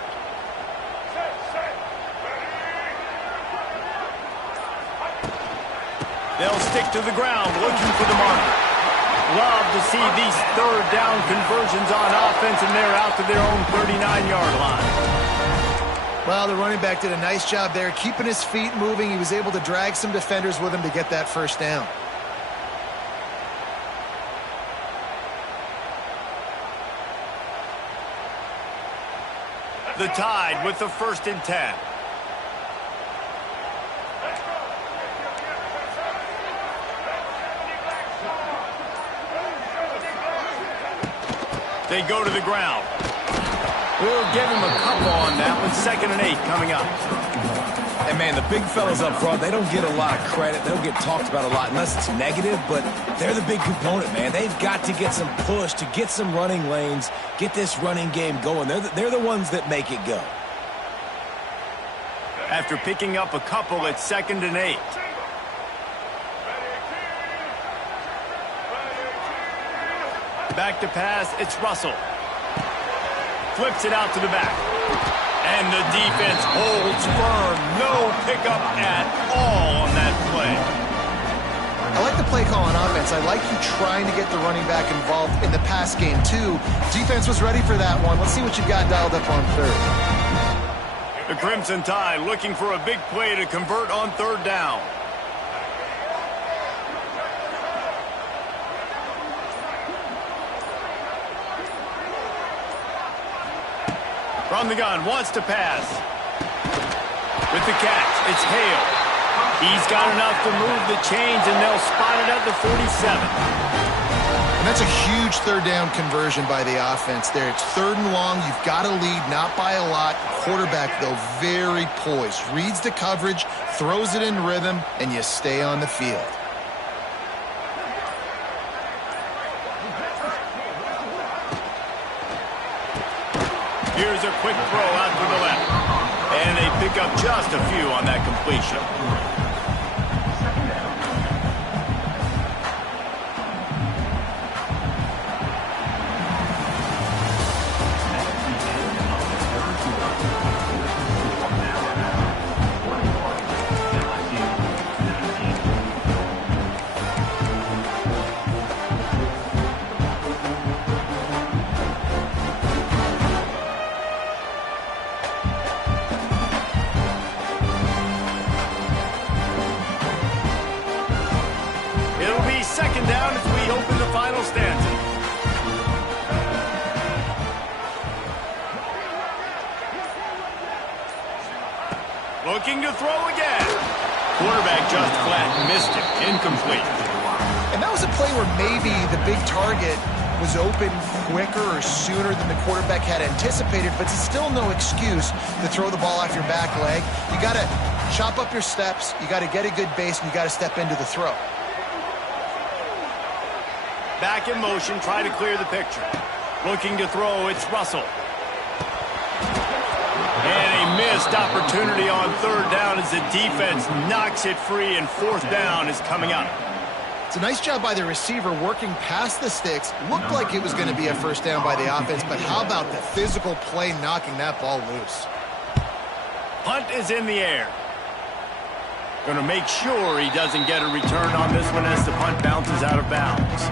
They'll stick to the ground looking for the marker. Love to see these 3rd down conversions on offense, and they're out to their own 39-yard line. Well, the running back did a nice job there, keeping his feet moving. He was able to drag some defenders with him to get that first down. The Tide with the 1st and 10. They go to the ground. We'll give him a couple on that one. 2nd and 8 coming up. And, man, the big fellas up front, they don't get a lot of credit. They don't get talked about a lot unless it's negative, but they're the big component, man. They've got to get some push, to get some running lanes, get this running game going. They're the ones that make it go. After picking up a couple at 2nd and 8. Back to pass, it's Russell. Flips it out to the back. And the defense holds firm. No pickup at all on that play. I like the play call on offense. I like you trying to get the running back involved in the pass game, too. Defense was ready for that one. Let's see what you've got dialed up on 3rd. The Crimson Tide looking for a big play to convert on 3rd down. From the gun, wants to pass. With the catch, it's Hale. He's got enough to move the chains, and they'll spot it at the 47. And that's a huge 3rd down conversion by the offense there. It's 3rd and long. You've got to lead, not by a lot. Quarterback, though, very poised. Reads the coverage, throws it in rhythm, and you stay on the field. Here's a quick throw out to the left. And they pick up just a few on that completion. open the final stanza. Looking to throw again. Quarterback just flat missed it. Incomplete. And that was a play where maybe the big target was open quicker or sooner than the quarterback had anticipated, but it's still no excuse to throw the ball off your back leg. You got to chop up your steps, you got to get a good base, and you got to step into the throw. Back in motion, try to clear the picture. Looking to throw, it's Russell. And a missed opportunity on third down as the defense knocks it free, and fourth down is coming up. It's a nice job by the receiver working past the sticks. Looked like it was going to be a first down by the offense, but how about the physical play knocking that ball loose? Punt is in the air. Going to make sure he doesn't get a return on this one as the punt bounces out of bounds.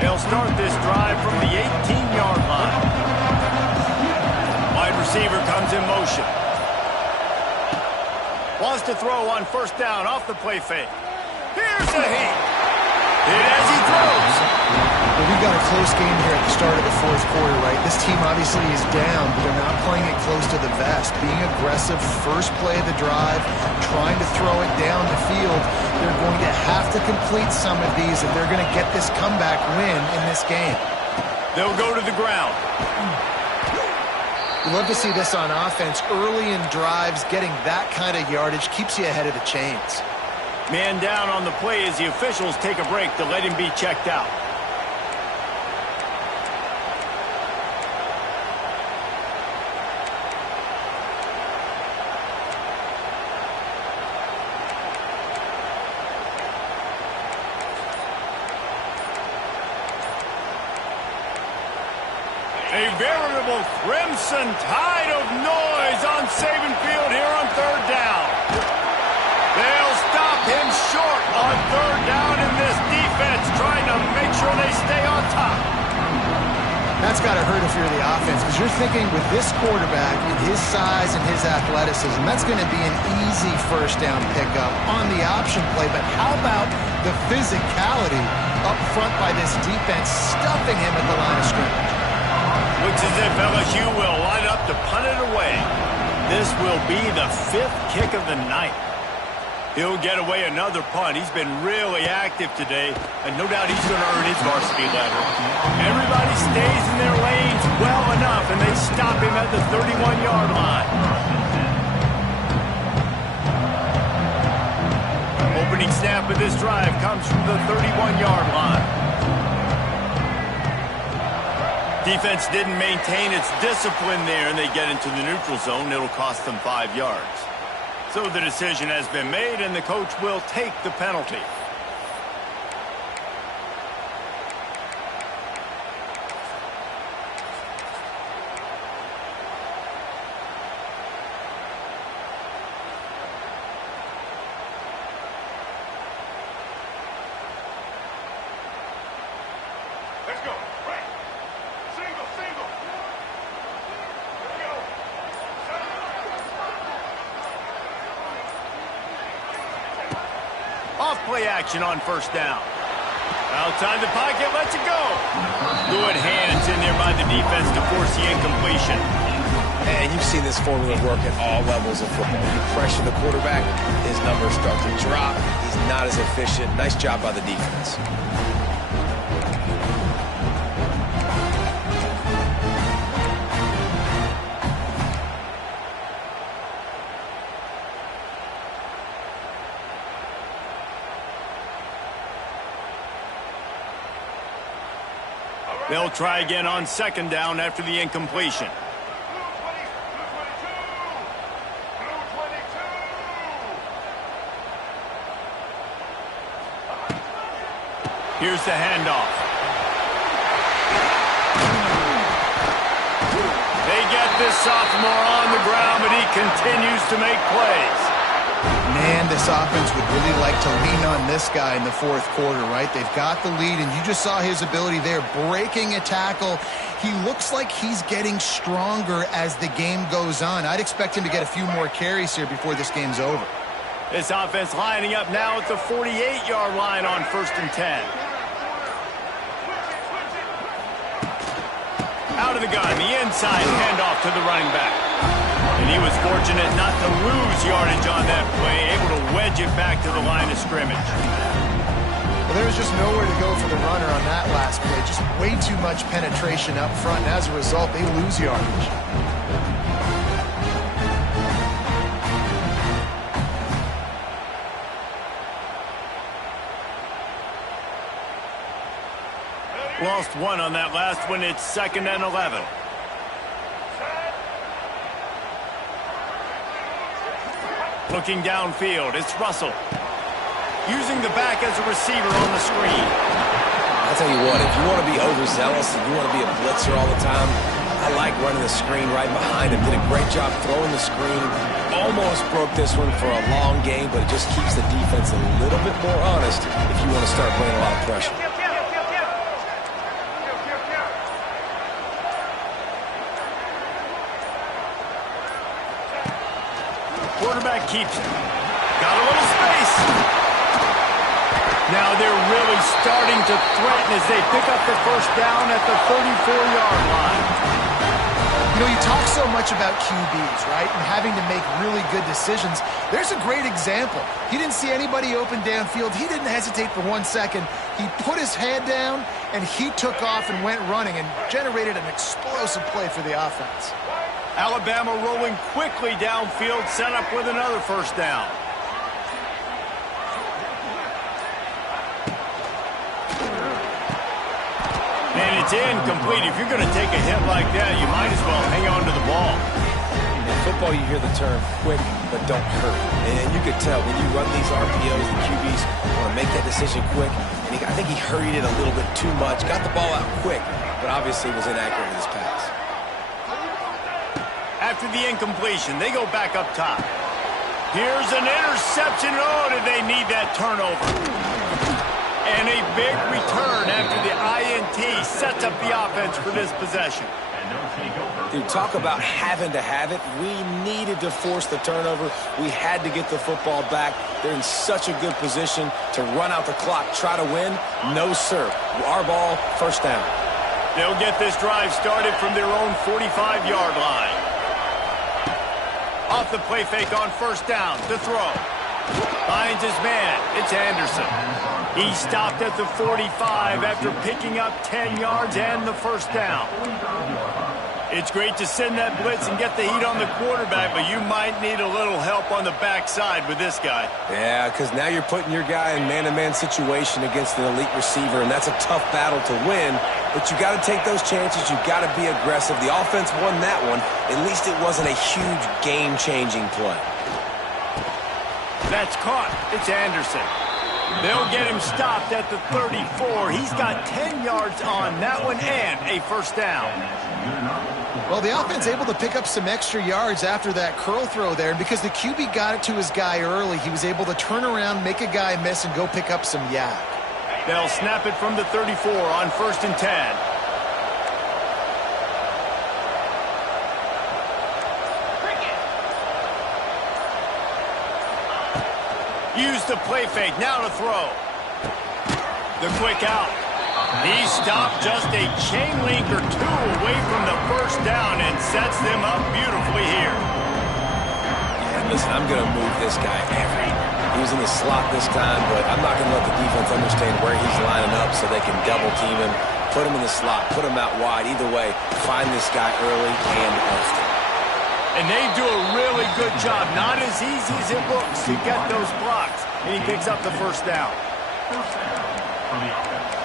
They'll start this drive from the 18-yard line. Wide receiver comes in motion. Wants to throw on first down off the play fake. Here's a hit. Hit as he throws. Well, we've got a close game here at the start of the fourth quarter, right? This team obviously is down, but they're not playing it close to the vest. Being aggressive, first play of the drive, trying to throw it down the field. They're going to have to complete some of these if they're going to get this comeback win in this game. They'll go to the ground. You love to see this on offense. Early in drives, getting that kind of yardage keeps you ahead of the chains. Man down on the play as the officials take a break to let him be checked out. A veritable crimson tide of noise on Saban Field here on third down. They'll stop him short on third down in this defense, trying to make sure they stay on top. That's got to hurt if you're the offense, because you're thinking with this quarterback and his size and his athleticism, that's going to be an easy first down pickup on the option play. But how about the physicality up front by this defense, stuffing him at the line of scrimmage? Looks as if LSU will line up to punt it away. This will be the fifth kick of the night. He'll get away another punt. He's been really active today, and no doubt he's going to earn his varsity letter. Everybody stays in their lanes well enough, and they stop him at the 31-yard line. Opening snap of this drive comes from the 31-yard line. Defense didn't maintain its discipline there, and they get into the neutral zone. It'll cost them 5 yards. So the decision has been made, and the coach will take the penalty. Let's go. Right. Single. Let's go. Off play action on first down. Outside the pocket, lets it go. Good hands in there by the defense to force the incompletion. And you've seen this formula work at all levels of football. You pressure the quarterback, his numbers start to drop. He's not as efficient. Nice job by the defense. They'll try again on second down after the incompletion. Here's the handoff. They get this sophomore on the ground, but he continues to make plays. Man, this offense would really like to lean on this guy in the fourth quarter, right? They've got the lead, and you just saw his ability there, breaking a tackle. He looks like he's getting stronger as the game goes on. I'd expect him to get a few more carries here before this game's over. This offense lining up now at the 48-yard line on 1st and 10. Out of the gun, the inside handoff to the running back. And he was fortunate not to lose yardage on that play, able to wedge it back to the line of scrimmage. Well, there was just nowhere to go for the runner on that last play. Just way too much penetration up front, and as a result, they lose yardage. Lost one on that last one. It's 2nd and 11. Looking downfield, it's Russell. Using the back as a receiver on the screen. I'll tell you what, if you want to be overzealous and you want to be a blitzer all the time, I like running the screen right behind him. Did a great job throwing the screen. Almost broke this one for a long game, but it just keeps the defense a little bit more honest if you want to start bringing a lot of pressure. Quarterback keeps it. Got a little space. Now they're really starting to threaten as they pick up the first down at the 34-yard line. You know, you talk so much about QBs, right, and having to make really good decisions. There's a great example. He didn't see anybody open downfield. He didn't hesitate for 1 second. He put his head down, and he took off and went running and generated an explosive play for the offense. Alabama rolling quickly downfield, set up with another first down. And it's incomplete. If you're going to take a hit like that, you might as well hang on to the ball. In football, you hear the term quick, but don't hurt. And you could tell when you run these RPOs, the QBs want to make that decision quick. And I think he hurried it a little bit too much, got the ball out quick, but obviously was inaccurate with his pass. After the incompletion, they go back up top. Here's an interception. Oh, did they need that turnover? And a big return after the INT sets up the offense for this possession. Dude, talk about having to have it. We needed to force the turnover. We had to get the football back. They're in such a good position to run out the clock, try to win. No, sir. Our ball, first down. They'll get this drive started from their own 45-yard line. Off the play fake on first down, the throw. Finds his man, it's Anderson. He stopped at the 45 after picking up 10 yards and the first down. It's great to send that blitz and get the heat on the quarterback, but you might need a little help on the backside with this guy. Yeah, because now you're putting your guy in man-to-man situation against an elite receiver, and that's a tough battle to win. But you got to take those chances. You got to be aggressive. The offense won that one. At least it wasn't a huge game-changing play. That's caught. It's Anderson. They'll get him stopped at the 34. He's got 10 yards on that one and a first down. Well, the offense able to pick up some extra yards after that curl throw there. And because the QB got it to his guy early, he was able to turn around, make a guy miss, and go pick up some yak. They'll snap it from the 34 on 1st and 10. Use the play fake, now to throw. The quick out. He stopped just a chain link or two away from the first down and sets them up beautifully here. And listen, I'm going to move this guy every. He was in the slot this time, but I'm not going to let the defense understand where he's lining up so they can double team him, put him in the slot, put him out wide. Either way, find this guy early and often. And they do a really good job. Not as easy as it looks to get those blocks. And he picks up the first down. First down for the offense.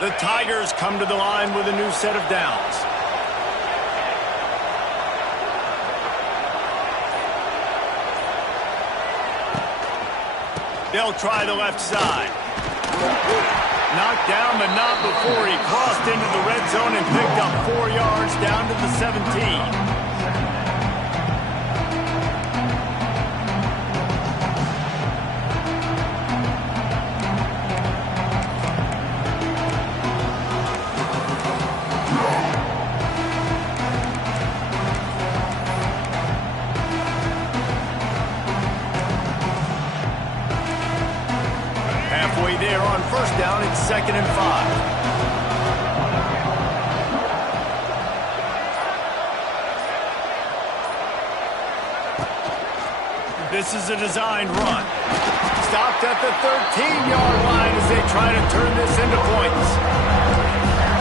The Tigers come to the line with a new set of downs. They'll try the left side. Knocked down, but not before he crossed into the red zone and picked up 4 yards down to the 17. There on first down, it's 2nd and 5. This is a designed run. Stopped at the 13-yard line as they try to turn this into points.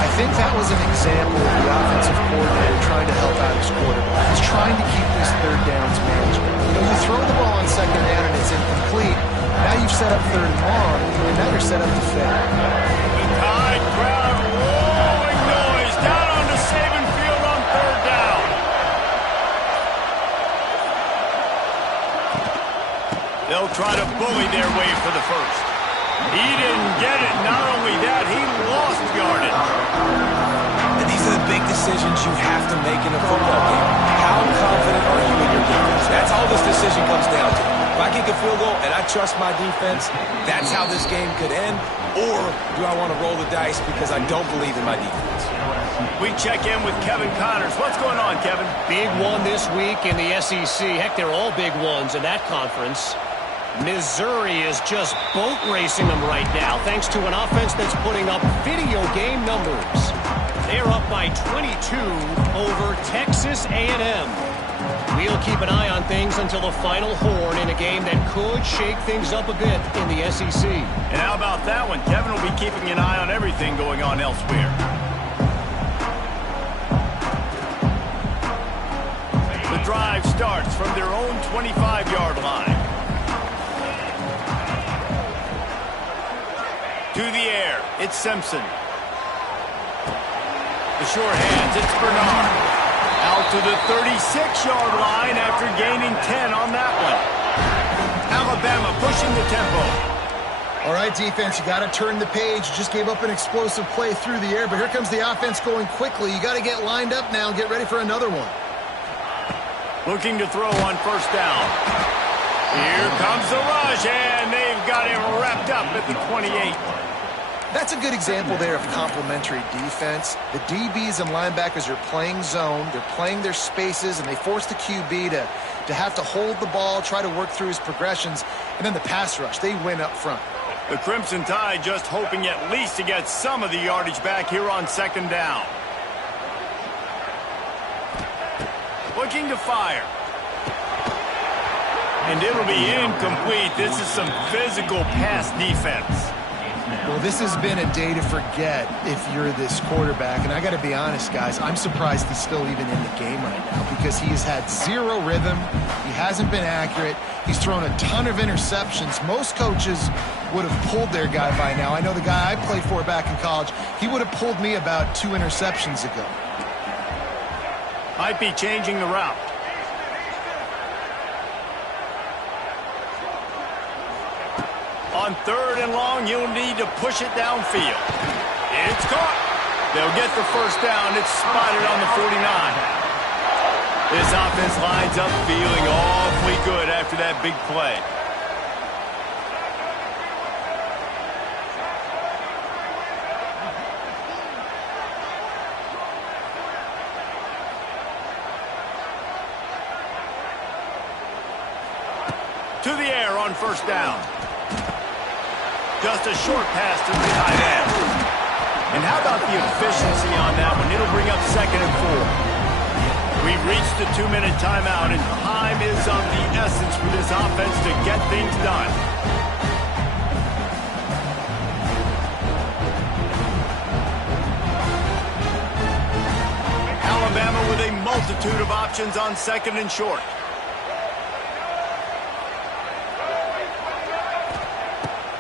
I think that was an example of the offensive coordinator trying to help out his quarterback. He's trying to keep these third downs manageable. You know, you throw the ball on 2nd down and it's incomplete. Now you've set up 3rd and long, and now you're set up to fail. The Tide crowd roaring noise down onto Saban Field on 3rd down. They'll try to bully their way for the first. He didn't get it. Not only that, he lost yardage. And these are the big decisions you have to make in a football game. How confident are you in your defense? That's all this decision comes down to. If I kick a field goal and I trust my defense, that's how this game could end. Or do I want to roll the dice because I don't believe in my defense? We check in with Kevin Connors. What's going on, Kevin? Big one this week in the SEC. Heck, they're all big ones in that conference. Missouri is just boat racing them right now, thanks to an offense that's putting up video game numbers. They're up by 22 over Texas A&M. We'll keep an eye on things until the final horn in a game that could shake things up a bit in the SEC. And how about that one? Kevin will be keeping an eye on everything going on elsewhere. The drive starts from their own 25-yard line. To the air, it's Simpson. The short hands, it's Bernard. Out to the 36-yard line after gaining 10 on that one. Alabama pushing the tempo. All right, defense, you got to turn the page. You just gave up an explosive play through the air, but here comes the offense going quickly. You got to get lined up now and get ready for another one. Looking to throw on first down. Here comes the rush, and they've got him wrapped up at the 28. That's a good example there of complementary defense. The DBs and linebackers are playing zone, they're playing their spaces, and they force the QB to have to hold the ball, try to work through his progressions, and then the pass rush, they win up front. The Crimson Tide just hoping at least to get some of the yardage back here on 2nd down. Looking to fire. And it'll be incomplete. This is some physical pass defense. Well, this has been a day to forget if you're this quarterback. And I got to be honest, guys, I'm surprised he's still even in the game right now because he has had zero rhythm. He hasn't been accurate. He's thrown a ton of interceptions. Most coaches would have pulled their guy by now. I know the guy I played for back in college, he would have pulled me about 2 interceptions ago. Might be changing the route. On 3rd and long, you'll need to push it downfield. It's caught. They'll get the first down. It's spotted on the 49. This offense lines up feeling awfully good after that big play. To the air on first down. Just a short pass to the tight end. And how about the efficiency on that one? It'll bring up 2nd and 4. We've reached the 2-minute timeout, and time is of the essence for this offense to get things done. Alabama with a multitude of options on 2nd and short.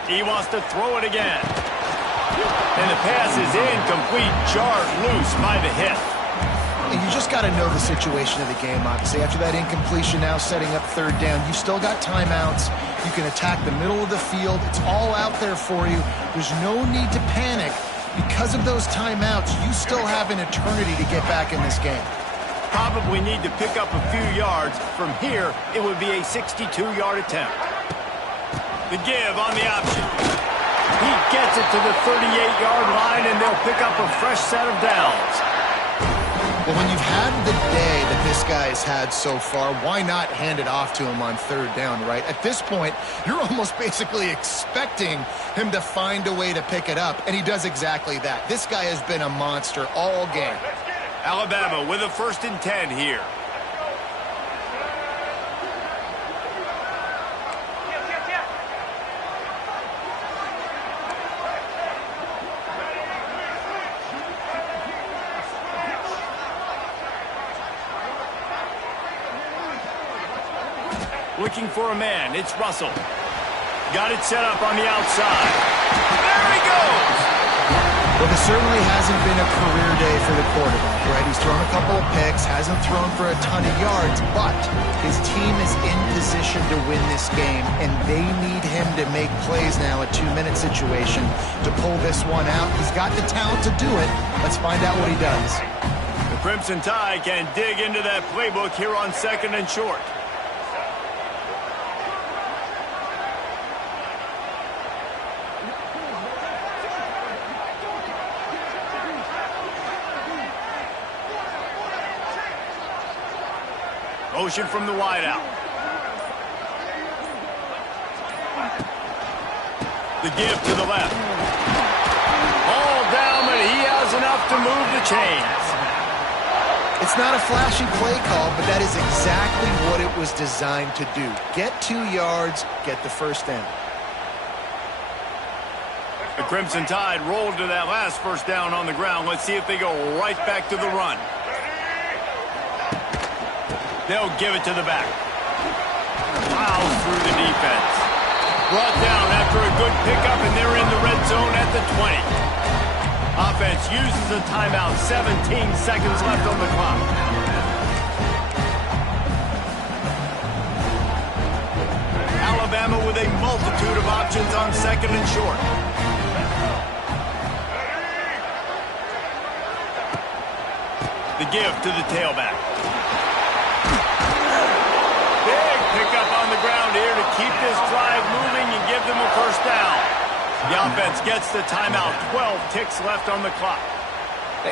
He wants to throw it again. And the pass is incomplete, jarred loose by the hit. And you just got to know the situation of the game, obviously. After that incompletion, now setting up 3rd down, you still got timeouts. You can attack the middle of the field. It's all out there for you. There's no need to panic. Because of those timeouts, you still have an eternity to get back in this game. Probably need to pick up a few yards. From here, it would be a 62-yard attempt. The give on the option. He gets it to the 38-yard line, and they'll pick up a fresh set of downs. Well, when you've had the day that this guy has had so far, why not hand it off to him on third down, right? At this point, you're almost basically expecting him to find a way to pick it up, and he does exactly that. This guy has been a monster all game. Alabama with a 1st and 10 here. Looking for a man. It's Russell. Got it set up on the outside. There he goes! Well, this certainly hasn't been a career day for the quarterback, right? He's thrown a couple of picks, hasn't thrown for a ton of yards, but his team is in position to win this game, and they need him to make plays now, a 2-minute situation, to pull this one out. He's got the talent to do it. Let's find out what he does. The Crimson Tide can dig into that playbook here on 2nd and short. Motion from the wideout. The give to the left. Ball down, but he has enough to move the chains. It's not a flashy play call, but that is exactly what it was designed to do. Get 2 yards, get the 1st down. The Crimson Tide rolled to that last 1st down on the ground. Let's see if they go right back to the run. They'll give it to the back. Plows through the defense. Brought down after a good pickup, and they're in the red zone at the 20. Offense uses a timeout. 17 seconds left on the clock. Alabama with a multitude of options on 2nd and short. The give to the tailback. Up on the ground here to keep this drive moving and give them a 1st down. The offense gets the timeout. 12 ticks left on the clock.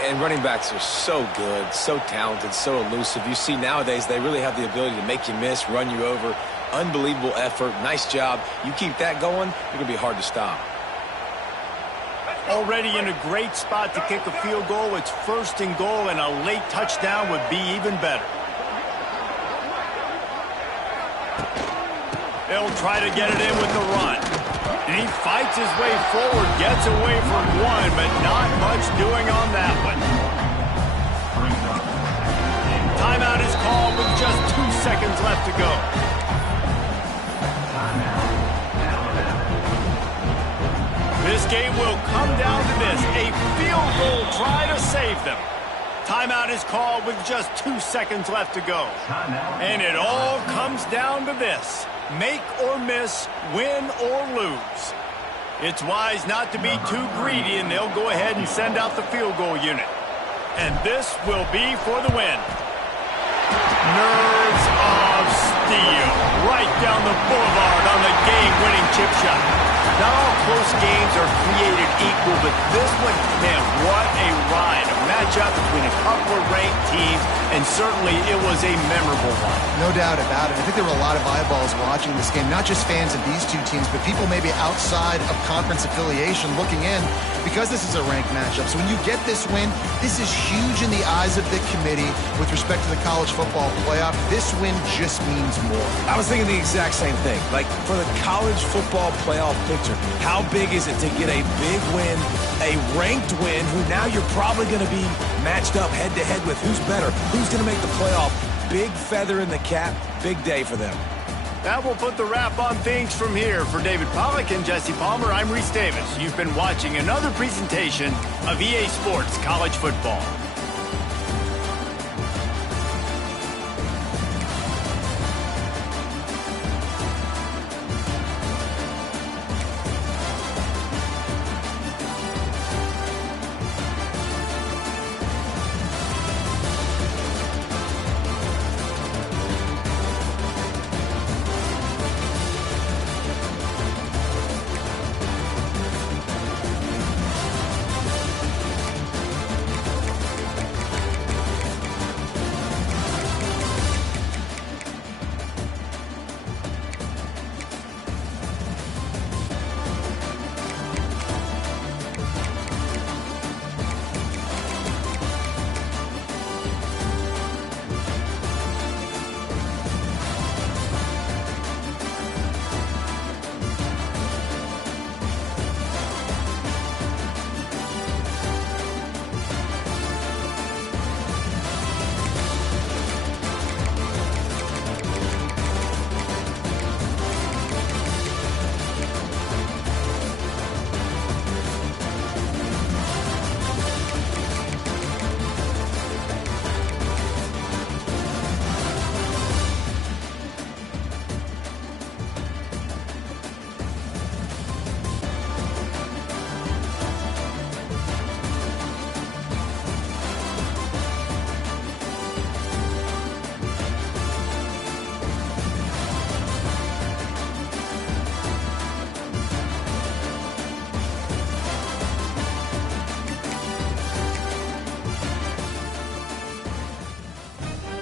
And running backs are so good, so talented, so elusive. You see nowadays they really have the ability to make you miss, run you over. Unbelievable effort. Nice job. You keep that going, you're going to be hard to stop. Already in a great spot to kick a field goal. It's 1st and goal, and a late touchdown would be even better. They'll try to get it in with the run. And he fights his way forward, gets away from one, but not much doing on that one. Timeout is called with just 2 seconds left to go. This game will come down to this, a field goal try to save them. Timeout is called with just 2 seconds left to go. And it all comes down to this. Make or miss, win or lose. It's wise not to be too greedy, and they'll go ahead and send out the field goal unit. And this will be for the win. Nerves of steel. Right down the boulevard on the game-winning chip shot. Not all close games are created equal, but this one, man, what a ride. A matchup between a couple of ranked teams, and certainly it was a memorable one. No doubt about it. I think there were a lot of eyeballs watching this game, not just fans of these two teams, but people maybe outside of conference affiliation looking in, because this is a ranked matchup. So when you get this win, this is huge in the eyes of the committee with respect to the college football playoff. This win just means more. I was thinking the exact same thing. Like, for the college football playoff picture, how big is it to get a big win, a ranked win, who now you're probably going to be matched up head-to-head with who's better, who's going to make the playoff. Big feather in the cap, big day for them. That will put the wrap on things from here. For David Pollack and Jesse Palmer, I'm Reese Davis. You've been watching another presentation of EA Sports College Football.